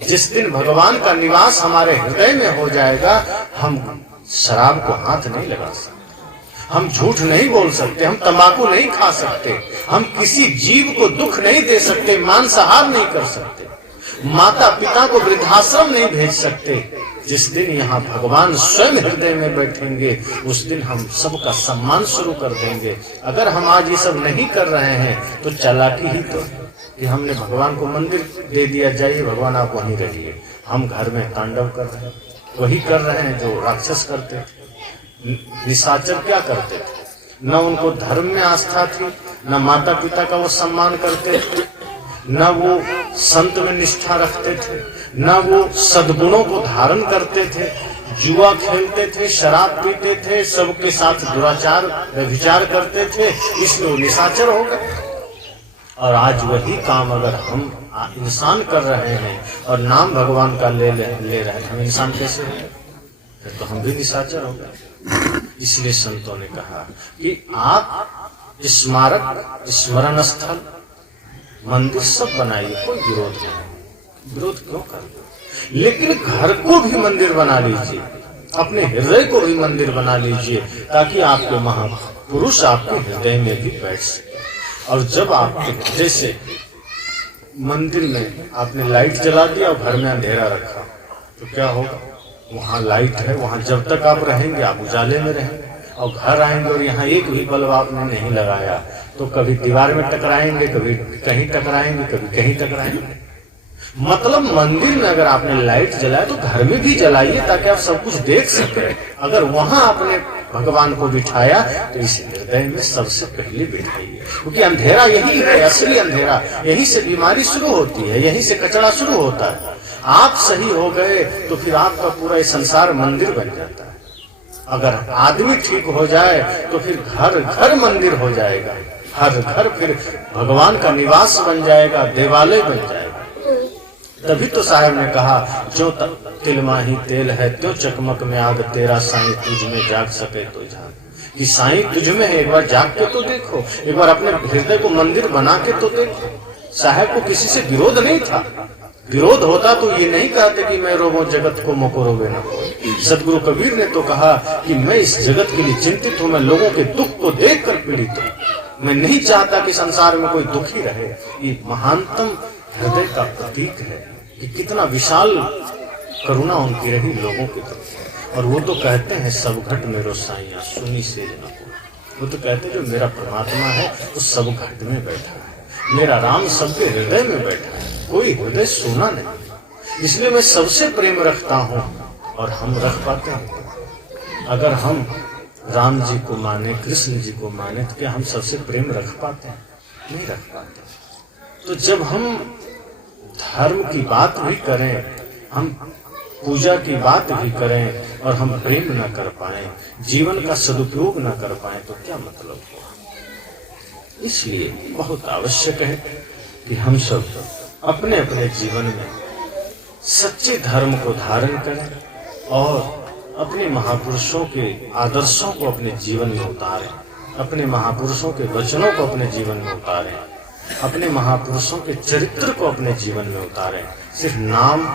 जिस दिन भगवान का निवास हमारे हृदय में हो जाएगा, हम शराब को हाथ नहीं लगा सकते, हम झूठ नहीं बोल सकते, हम तंबाकू नहीं खा सकते, हम किसी जीव को दुख नहीं दे सकते, मांसाहार नहीं कर सकते, माता पिता को वृद्धाश्रम नहीं भेज सकते। जिस दिन यहाँ भगवान स्वयं हृदय में बैठेंगे, उस दिन हम सबका सम्मान शुरू कर देंगे। अगर हम आज ये सब नहीं कर रहे हैं तो चालाकी ही तो कि हमने भगवान को मंदिर दे दिया, जाइए भगवान आप वहीं रहिए। हम घर में तांडव कर रहे हैं, वही कर रहे हैं जो राक्षस करते थे। निशाचर क्या करते थे? न उनको धर्म में आस्था थी, न माता पिता का वो सम्मान करते थे, न वो संत में निष्ठा रखते थे, न वो सद्गुणों को धारण करते थे, जुआ खेलते थे, शराब पीते थे, सबके साथ दुराचार व्यभिचार करते थे, इसलिए वो निशाचर हो गए। और आज वही काम अगर हम इंसान कर रहे हैं और नाम भगवान का ले रहे हैं, हम इंसान कैसे हो गए? तो हम भी निशाचर हो गए। इसलिए संतों ने कहा कि आप स्मारक, स्मरण स्थल, मंदिर सब बनाइए, कोई विरोध नहीं। विरोध क्यों कर? लेकिन घर को भी मंदिर बना लीजिए, अपने हृदय को भी मंदिर बना लीजिए, ताकि आपके महापुरुष आपके हृदय में भी बैठ सके। और जब आपके हृदय से मंदिर में आपने लाइट जला दिया और घर में अंधेरा रखा, तो क्या होगा? वहाँ लाइट है, वहाँ जब तक आप रहेंगे आप उजाले में रहेंगे, और घर आएंगे और यहाँ एक भी बल्ब आपने नहीं लगाया, तो कभी दीवार में टकराएंगे, कभी कहीं टकराएंगे, कभी कहीं टकराएंगे। मतलब मंदिर में अगर आपने लाइट जलाया तो घर में भी जलाइए, ताकि आप सब कुछ देख सकें। अगर वहां आपने भगवान को बिठाया तो इस हृदय में सबसे पहले बिठाइए, क्योंकि अंधेरा यही है, असली अंधेरा। यहीं से बीमारी शुरू होती है, यहीं से कचरा शुरू होता है। आप सही हो गए तो फिर आपका पूरा संसार मंदिर बन जाता है। अगर आदमी ठीक हो जाए तो फिर घर घर मंदिर हो जाएगा, हर घर फिर भगवान का निवास बन जाएगा, देवालय बन जाएगा। तभी तो साहब ने कहा, जो तिल माही तेल है त्यों चकमक में आग, तेरा साईं तुझ में जाग सके तो जाग। कि साईं तुझ में है, एक बार जाग के तो देखो, एक बार अपने हृदय को मंदिर बना के तो देखो। साहब को किसी से विरोध नहीं था। विरोध होता तो ये नहीं कहते कि मैं रोवो जगत को मोको रोवे न कोई। सदगुरु कबीर ने तो कहा कि मैं इस जगत के लिए चिंतित हूँ, मैं लोगों के दुख को देख कर पीड़ित हूँ, मैं नहीं चाहता कि संसार में कोई दुखी रहे। ये महानतम हृदय का प्रतीक है कि कितना विशाल करुणा उनकी रही लोगों के प्रति। और वो तो कहते हैं, सब घट मेरो साईं सुनी से न को। वो तो कहते हैं जो मेरा परमात्मा है वो सब घट में बैठा है, मेरा राम सबके हृदय में बैठा है, कोई हृदय सुना नहीं। इसलिए मैं सबसे प्रेम रखता हूँ। और हम रख पाते हैं? अगर हम राम जी को माने, कृष्ण जी को माने, तो क्या हम सबसे प्रेम रख पाते हैं? नहीं रख पाते। तो जब हम धर्म की बात भी करें, हम पूजा की बात भी करें, और हम प्रेम न कर पाए, जीवन का सदुपयोग न कर पाए, तो क्या मतलब हुआ? इसलिए बहुत आवश्यक है कि हम सब अपने अपने जीवन में सच्चे धर्म को धारण करें और अपने महापुरुषों के आदर्शों को अपने जीवन में उतारें, अपने महापुरुषों के वचनों को अपने जीवन में उतारें, अपने महापुरुषों के चरित्र को अपने जीवन में उतारें। सिर्फ नाम,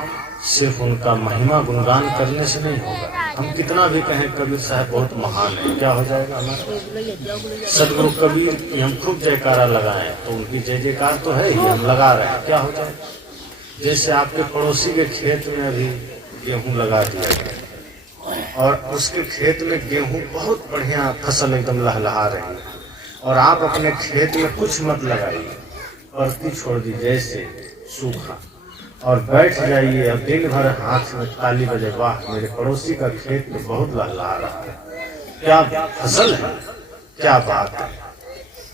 सिर्फ उनका महिमा गुणगान करने से नहीं होगा। हम कितना भी कहें कबीर साहब बहुत महान है, क्या हो जाएगा हमारा? सदगुरु कबीर की हम खूब जयकारा लगाएं तो उनकी जय जयकार तो है ही, हम लगा रहे हैं, क्या हो जाएगा? जैसे आपके पड़ोसी के खेत में अभी गेहूं लगा दिया गया और उसके खेत में गेहूं बहुत बढ़िया फसल एकदम लहलहा रही है, और आप अपने खेत में कुछ मत लगाइए, परती छोड़ दी जैसे सूखा, और बैठ जाइए और दिन भर हाथ में ताली बजे, वाह मेरे पड़ोसी का खेत में बहुत लहलहा रहा है, क्या फसल है, क्या बात है।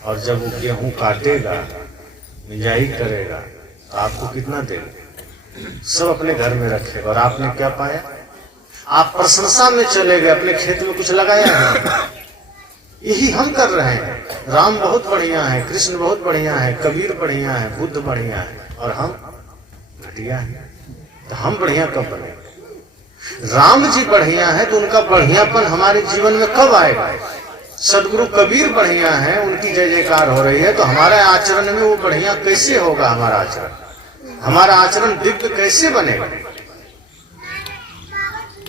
और जब वो गेहूं काटेगा, मिंजाई करेगा, तो आपको कितना देगा? सब अपने घर में रखेगा। और आपने क्या पाया? आप प्रशंसा में चले गए, अपने खेत में कुछ लगाया है। यही हम कर रहे हैं। राम बहुत बढ़िया है, कृष्ण बहुत बढ़िया है, कबीर बढ़िया है, बुद्ध बढ़िया है, और हम घटिया हैं। तो हम बढ़िया कब बने? राम जी बढ़िया है तो उनका बढ़ियापन हमारे जीवन में कब आएगा? सदगुरु कबीर बढ़िया है, उनकी जय जयकार हो रही है, तो हमारे आचरण में वो बढ़िया कैसे होगा? हमारा आचरण, हमारा आचरण दिव्य कैसे बनेगा?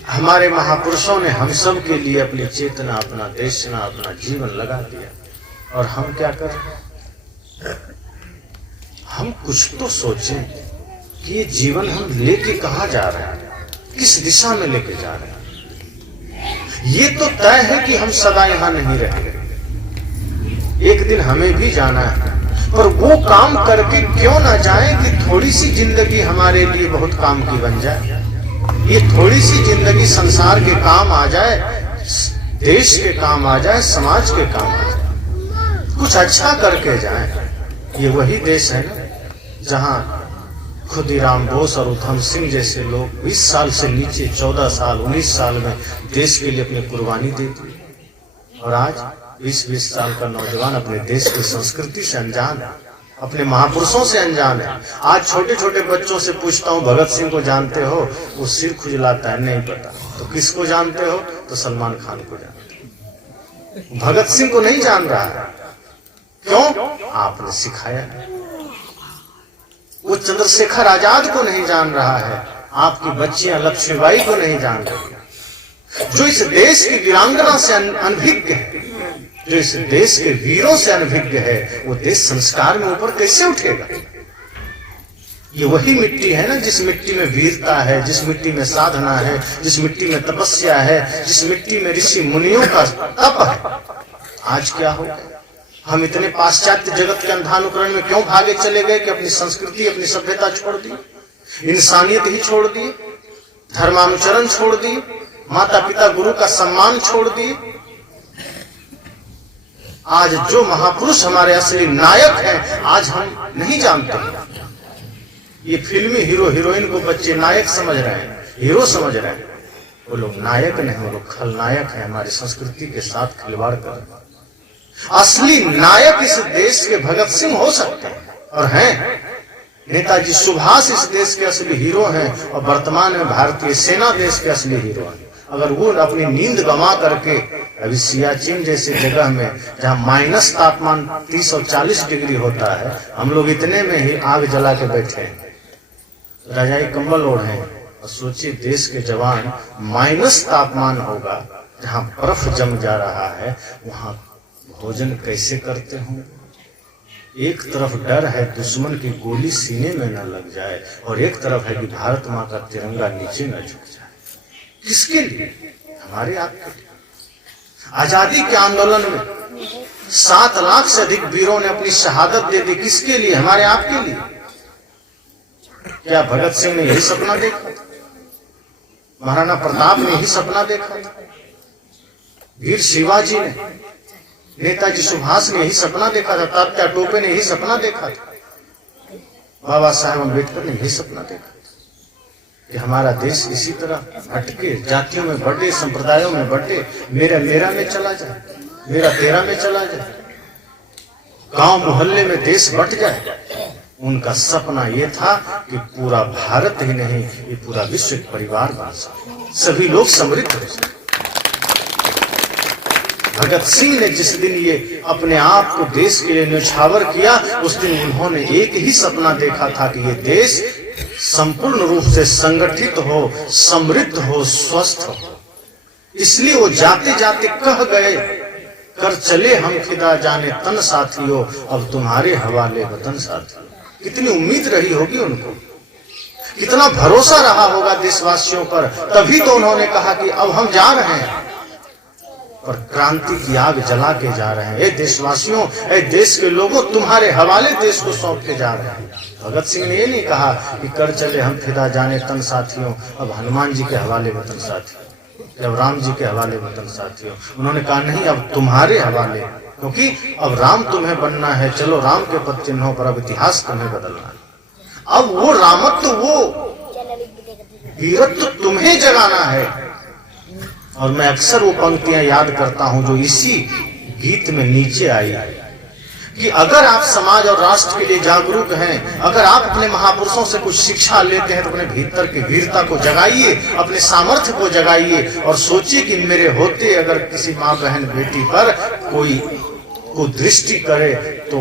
हमारे महापुरुषों ने हम सब के लिए अपनी चेतना, अपना देशना, अपना जीवन लगा दिया, और हम क्या कर? हम कुछ तो सोचें कि ये जीवन हम लेके कहां जा रहे हैं, किस दिशा में लेके जा रहे हैं। ये तो तय है कि हम सदा यहां नहीं रहेंगे, एक दिन हमें भी जाना है, पर वो काम करके क्यों ना जाए कि थोड़ी सी जिंदगी हमारे लिए बहुत काम की बन जाए। ये थोड़ी सी जिंदगी संसार के काम आ जाए, देश के काम आ जाए, समाज के काम आ जाए, कुछ अच्छा करके जाए। ये वही देश है ना जहां खुदीराम बोस और उधम सिंह जैसे लोग 20 साल से नीचे 14 साल 19 साल में देश के लिए अपनी कुर्बानी दी थी, और आज 20-20 साल का नौजवान अपने देश की संस्कृति से अनजान है, अपने महापुरुषों से अनजान है। आज छोटे छोटे बच्चों से पूछता हूँ, भगत सिंह को जानते हो? वो सिर खुजलाता है, नहीं पता। तो किसको जानते हो? तो सलमान खान को जानते हो। भगत सिंह को नहीं जान रहा है, क्यों? आपने सिखाया। वो चंद्रशेखर आजाद को नहीं जान रहा है, आपकी बच्चियां लक्ष्मीबाई को नहीं जान रही। जो इस देश की वीरांगना से अनभिज्ञ है, जो इस देश के वीरों से अनभिज्ञ है, वो देश संस्कार में ऊपर कैसे उठेगा? ये वही मिट्टी है ना जिस मिट्टी में वीरता है, जिस मिट्टी में साधना है, जिस मिट्टी में तपस्या है, जिस मिट्टी में ऋषि मुनियों का तप है। आज क्या हो गया? हम इतने पाश्चात्य जगत के अंधानुकरण में क्यों भागे चले गए कि अपनी संस्कृति, अपनी सभ्यता छोड़ दी, इंसानियत ही छोड़ दी, धर्मानुचरण छोड़ दी, माता पिता गुरु का सम्मान छोड़ दी। आज जो महापुरुष हमारे असली नायक हैं, आज हम नहीं जानते। ये फिल्मी हीरो हीरोइन को बच्चे नायक समझ रहे हैं, हीरो समझ रहे हैं। वो लोग नायक नहीं, वो लोग खलनायक हैं, हमारी संस्कृति के साथ खिलवाड़ कर रहे हैं। असली नायक इस देश के भगत सिंह हो सकते हैं और हैं। नेताजी सुभाष इस देश के असली हीरो हैं, और वर्तमान में भारतीय सेना देश के असली हीरो हैं। अगर वो अपनी नींद गंवा करके अभी सियाचिन जैसे जगह में जहां माइनस तापमान 30 और 40 डिग्री होता है, हम लोग इतने में ही आग जला के बैठे हैं, रजाई कंबल ओढ़े, और सोचिए देश के जवान माइनस तापमान होगा जहां बर्फ जम जा रहा है, वहां भोजन कैसे करते होंगे। एक तरफ डर है दुश्मन की गोली सीने में न लग जाए, और एक तरफ है कि भारत माँ का तिरंगा नीचे न झुक जाए। किसके लिए? हमारे आपके लिए। आजादी के आंदोलन में 7 लाख से अधिक वीरों ने अपनी शहादत दे दी। किसके लिए? हमारे आपके लिए। क्या भगत सिंह ने यही सपना देखा था? महाराणा प्रताप ने यही सपना देखा था? वीर शिवाजी ने, नेताजी सुभाष ने यही सपना देखा था? तात्या टोपे ने यही सपना देखा था? बाबा साहेब अम्बेडकर ने यही सपना देखा था कि हमारा देश इसी तरह हटके जातियों में बढ़े, संप्रदायों में बढ़े, मेरा में चला जाए, मेरा तेरा में चला जाए, गांव मोहल्ले में देश बट जाए। उनका सपना यह था कि पूरा भारत ही नहीं, ये पूरा विश्व एक परिवार बन सके, सभी लोग समृद्ध हो सके। भगत सिंह ने जिस दिन ये अपने आप को देश के लिए न्यौछावर किया, उस दिन उन्होंने एक ही सपना देखा था कि ये देश संपूर्ण रूप से संगठित हो, समृद्ध हो, स्वस्थ हो। इसलिए वो जाते जाते कह गए, कर चले हम फिदा जाने तन साथियों, अब तुम्हारे हवाले वतन साथियों। कितनी उम्मीद रही होगी उनको, कितना भरोसा रहा होगा देशवासियों पर, तभी तो उन्होंने कहा कि अब हम जा रहे हैं, पर क्रांति की आग जला के जा रहे हैं। ए देशवासियों, ए देश के लोगों, तुम्हारे हवाले देश को सौंप के जा रहे हैं। भगत सिंह ने ये नहीं कहा कि कर चले हम फिदा जाने तन साथियों, अब हनुमान जी के हवाले वतन साथियों, जब राम जी के हवाले वतन साथियों। उन्होंने कहा नहीं, अब तुम्हारे हवाले, क्योंकि अब राम तुम्हें बनना है, चलो राम के पद चिन्हों पर अब इतिहास तुम्हें बदलना है। अब वो रामत्व, वो वीरत्व तुम्हें जगाना है, और मैं अक्सर वो पंक्तियां याद करता हूं जो इसी गीत में नीचे आई कि अगर आप समाज और राष्ट्र के लिए जागरूक हैं, अगर आप अपने महापुरुषों से कुछ शिक्षा लेते हैं तो अपने भीतर की वीरता को जगाइए, अपने सामर्थ्य को जगाइए और सोचिए कि मेरे होते अगर किसी माँ बहन बेटी पर कोई को दृष्टि करे तो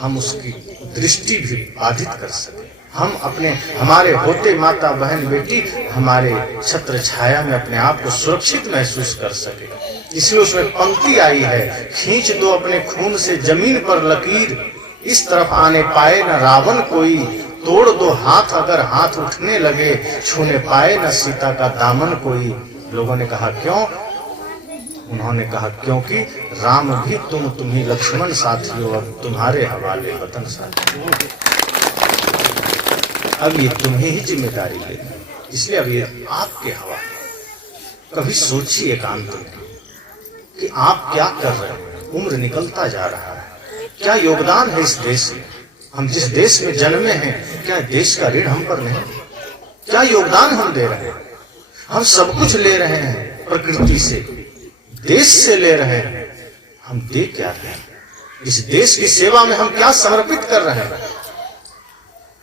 हम उसकी दृष्टि भी बाधित कर सके। हम अपने हमारे होते माता बहन बेटी हमारे छत्र छाया में अपने आप को सुरक्षित महसूस कर सके। इसलिए उसमें पंक्ति आई है, खींच दो अपने खून से जमीन पर लकीर, इस तरफ आने पाए न रावण कोई, तोड़ दो हाथ अगर हाथ उठने लगे, छूने पाए न सीता का दामन कोई। लोगों ने कहा क्यों? उन्होंने कहा क्योंकि राम भी तुम ही लक्ष्मण साथियों, अब तुम्हारे हवाले वतन साथियों। अब ये तुम्हें ही जिम्मेदारी लेनी, इसलिए अब ये आपके हवाले। कभी सोचिए एकांत में कि आप क्या कर रहे हैं। उम्र निकलता जा रहा है, क्या योगदान है इस देश में? हम जिस देश में जन्मे हैं, क्या देश का ऋण हम पर नहीं? क्या योगदान हम दे रहे हैं? हम सब कुछ ले रहे हैं प्रकृति से, देश से ले रहे हैं, हम दे क्या रहे हैं? इस देश की सेवा में हम क्या समर्पित कर रहे हैं?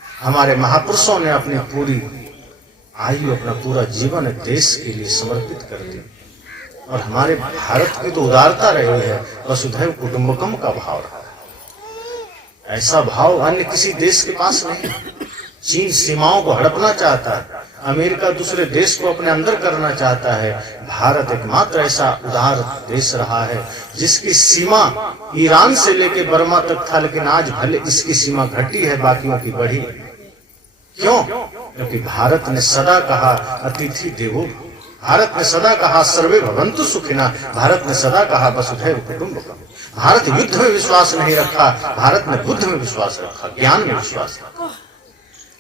हमारे महापुरुषों ने अपनी पूरी आयु, अपना पूरा जीवन देश के लिए समर्पित कर दिया। और हमारे भारत की तो उदारता रही है, वसुधैव कुटुंबकम का भाव रहा है। ऐसा भाव अन्य किसी देश के पास नहीं। चीन सीमाओं को हड़पना चाहता है, अमेरिका दूसरे देश को अपने अंदर करना चाहता है। भारत एकमात्र ऐसा उदार देश रहा है जिसकी सीमा ईरान से लेकर बर्मा तक था, लेकिन आज भले इसकी सीमा घटी है, बाकियों की बढ़ी। क्यों? क्योंकि भारत ने सदा कहा अतिथि देवो भव, भारत ने सदा कहा सर्वे भवन्तु सुखिनः, भारत ने सदा कहा वसुधैव कुटुंबकम। भारत युद्ध में विश्वास नहीं रखा, भारत ने बुद्ध में विश्वास रखा, ज्ञान में विश्वास रखा।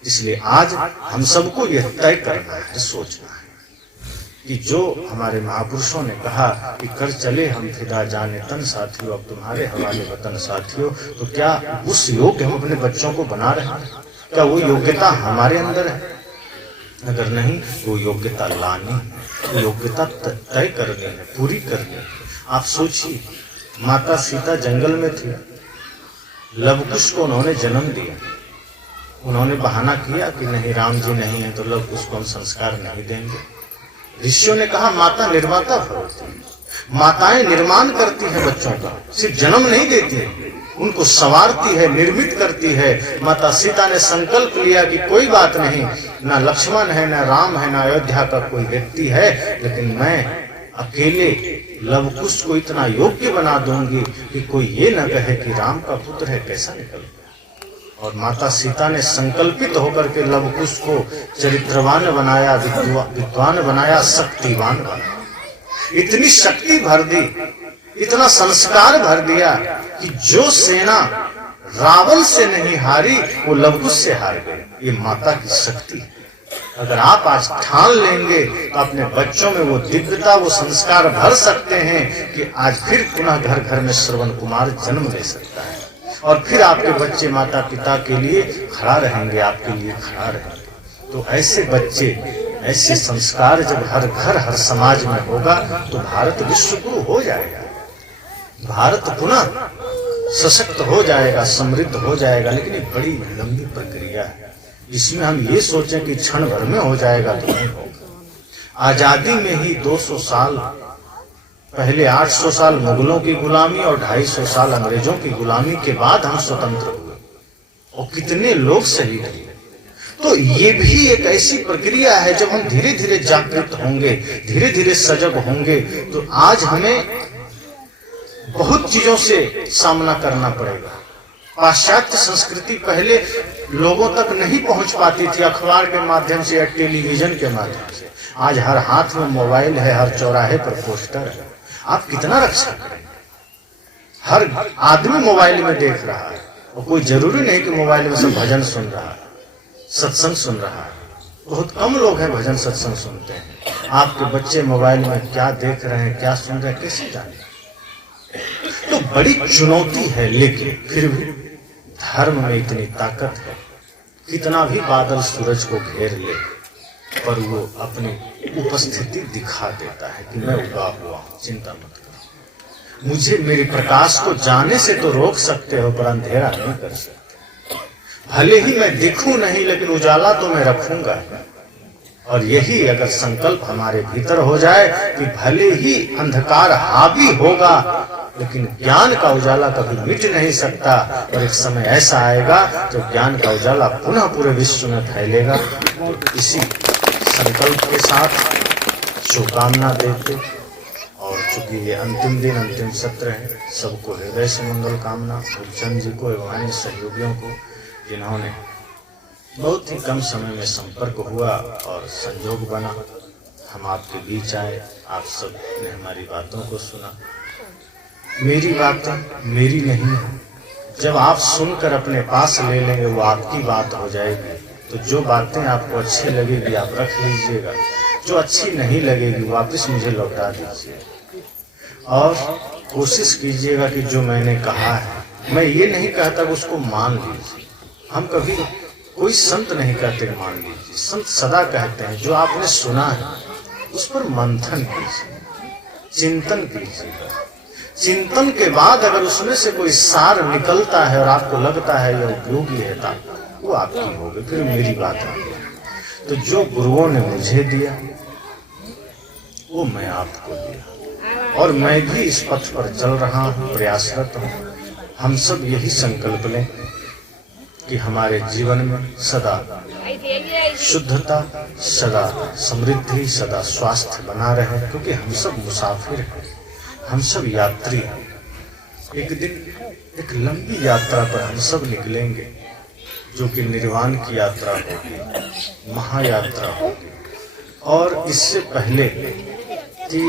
इसलिए आज हम सबको यह तय करना है, सोचना है कि जो हमारे महापुरुषों ने कहा कि कर चले हम फिदा जाने तन साथियों, अब तुम्हारे हवाले वतन साथियों, तो क्या उस योग्य हम अपने बच्चों को बना रहे हैं? क्या वो योग्यता हमारे अंदर है? अगर नहीं, वो योग्यता लानी, योग्यता तय करनी है, पूरी करनी है। आप सोचिए, माता सीता जंगल में थी, लवकुश को उन्होंने जन्म दिया। उन्होंने बहाना किया कि नहीं राम जी नहीं है तो लवकुश को हम संस्कार नहीं देंगे। ऋषियों ने कहा माता निर्माता भवति, माताएं निर्माण करती हैं बच्चों का, सिर्फ जन्म नहीं देती है, उनको संवारती है, निर्मित करती है। माता सीता ने संकल्प लिया कि कोई बात नहीं, ना लक्ष्मण है, ना राम है, ना अयोध्या का कोई व्यक्ति है, लेकिन मैं अकेले लवकुश को इतना योग्य बना दूंगी कि कोई ये न कहे कि राम का पुत्र है, कैसा निकल गया। और माता सीता ने संकल्पित होकर के लवकुश को चरित्रवान बनाया, विद्वान बनाया, शक्तिवान बनाया। इतनी शक्ति भर दी, इतना संस्कार भर दिया कि जो सेना रावण से नहीं हारी वो लवकुश से हार गई। ये माता की शक्ति है। अगर आप आज ठान लेंगे तो अपने बच्चों में वो दिव्यता, वो संस्कार भर सकते हैं कि आज फिर पुनः घर घर में श्रवण कुमार जन्म ले सकता है और फिर आपके बच्चे माता पिता के लिए खड़ा रहेंगे, आपके लिए खड़ा रहेंगे। तो ऐसे बच्चे, ऐसे संस्कार जब हर घर हर समाज में होगा तो भारत विश्व गुरु हो जाएगा, भारत पुनः सशक्त हो जाएगा, समृद्ध हो जाएगा। लेकिन एक बड़ी लंबी प्रक्रिया है, इसमें हम ये सोचें कि क्षण भर में हो जाएगा तो नहीं होगा। आजादी में ही 200 साल पहले 800 साल मुगलों की गुलामी और 250 साल अंग्रेजों की गुलामी के बाद हम स्वतंत्र हुए और कितने लोग शहीद हुए। तो ये भी एक ऐसी प्रक्रिया है जब हम धीरे धीरे जागृत होंगे, धीरे धीरे सजग होंगे, तो आज हमें बहुत चीजों से सामना करना पड़ेगा। पाश्चात्य संस्कृति पहले लोगों तक नहीं पहुंच पाती थी, अखबार के माध्यम से या टेलीविजन के माध्यम से। आज हर हाथ में मोबाइल है, हर चौराहे पर पोस्टर है। आप कितना रक्षा करेंगे? हर आदमी मोबाइल में देख रहा है और कोई जरूरी नहीं कि मोबाइल में सब भजन सुन रहा है, सत्संग सुन रहा है। बहुत कम लोग हैं भजन सत्संग सुनते हैं। आपके बच्चे मोबाइल में क्या देख रहे हैं, क्या सुन रहे हैं, कैसे जाने? तो बड़ी चुनौती है, लेकिन फिर भी धर्म में इतनी ताकत है, कितना भी बादल सूरज को घेर ले, पर वो अपनी उपस्थिति दिखा देता है कि मैं उगा हुआ हूं, चिंता मत करो। मुझे मेरे प्रकाश को जाने से तो रोक सकते हो, पर अंधेरा नहीं कर सकते। भले ही मैं दिखूं नहीं, लेकिन उजाला तो मैं रखूंगा। और यही अगर संकल्प हमारे भीतर हो जाए कि भले ही अंधकार हावी होगा, लेकिन ज्ञान का उजाला कभी मिट नहीं सकता। और एक समय ऐसा आएगा तो ज्ञान का उजाला पुनः पूरे विश्व में फैलेगा। तो इसी संकल्प के साथ शुभकामना देते, और चूंकि ये अंतिम दिन, अंतिम सत्र है, सबको हृदय से मंगल कामना। भूपचंद जी को एवं अन्य सहयोगियों को, जिन्होंने बहुत ही कम समय में संपर्क हुआ और संयोग बना, हम आपके बीच आए, आप सब ने हमारी बातों को सुना। मेरी बातें मेरी नहीं है, जब आप सुनकर अपने पास ले लेंगे वो आपकी बात हो जाएगी। तो जो बातें आपको अच्छी लगेगी आप रख लीजिएगा, जो अच्छी नहीं लगेगी वापस मुझे लौटा दीजिएगा। और कोशिश कीजिएगा कि जो मैंने कहा है, मैं ये नहीं कहता कि उसको मान लीजिए। हम कभी कोई संत नहीं कहते मान लीजिए, संत सदा कहते हैं जो आपने सुना है उस पर मंथन कीजिए, चिंतन कीजिए। चिंतन के बाद अगर उसमें से कोई सार निकलता है और आपको लगता है यह उपयोगी है, वो आपकी होगी, फिर मेरी बात है। तो जो गुरुओं ने मुझे दिया वो मैं आपको दिया, और मैं भी इस पथ पर चल रहा हूँ, प्रयासरत हूँ। हम सब यही संकल्प लें कि हमारे जीवन में सदा शुद्धता, सदा समृद्धि, सदा स्वास्थ्य बना रहे, क्योंकि हम सब मुसाफिर हैं, हम सब यात्री हैं। एक दिन एक लंबी यात्रा पर हम सब निकलेंगे, जो कि निर्वाण की यात्रा होगी, महायात्रा होगी। और इससे पहले कि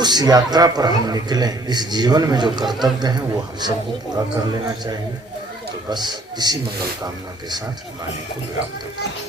उस यात्रा पर हम निकलें, इस जीवन में जो कर्तव्य हैं वो हम सबको पूरा कर लेना चाहिए। तो बस इसी मंगल कामना के साथ वाणी को विराम देते हैं।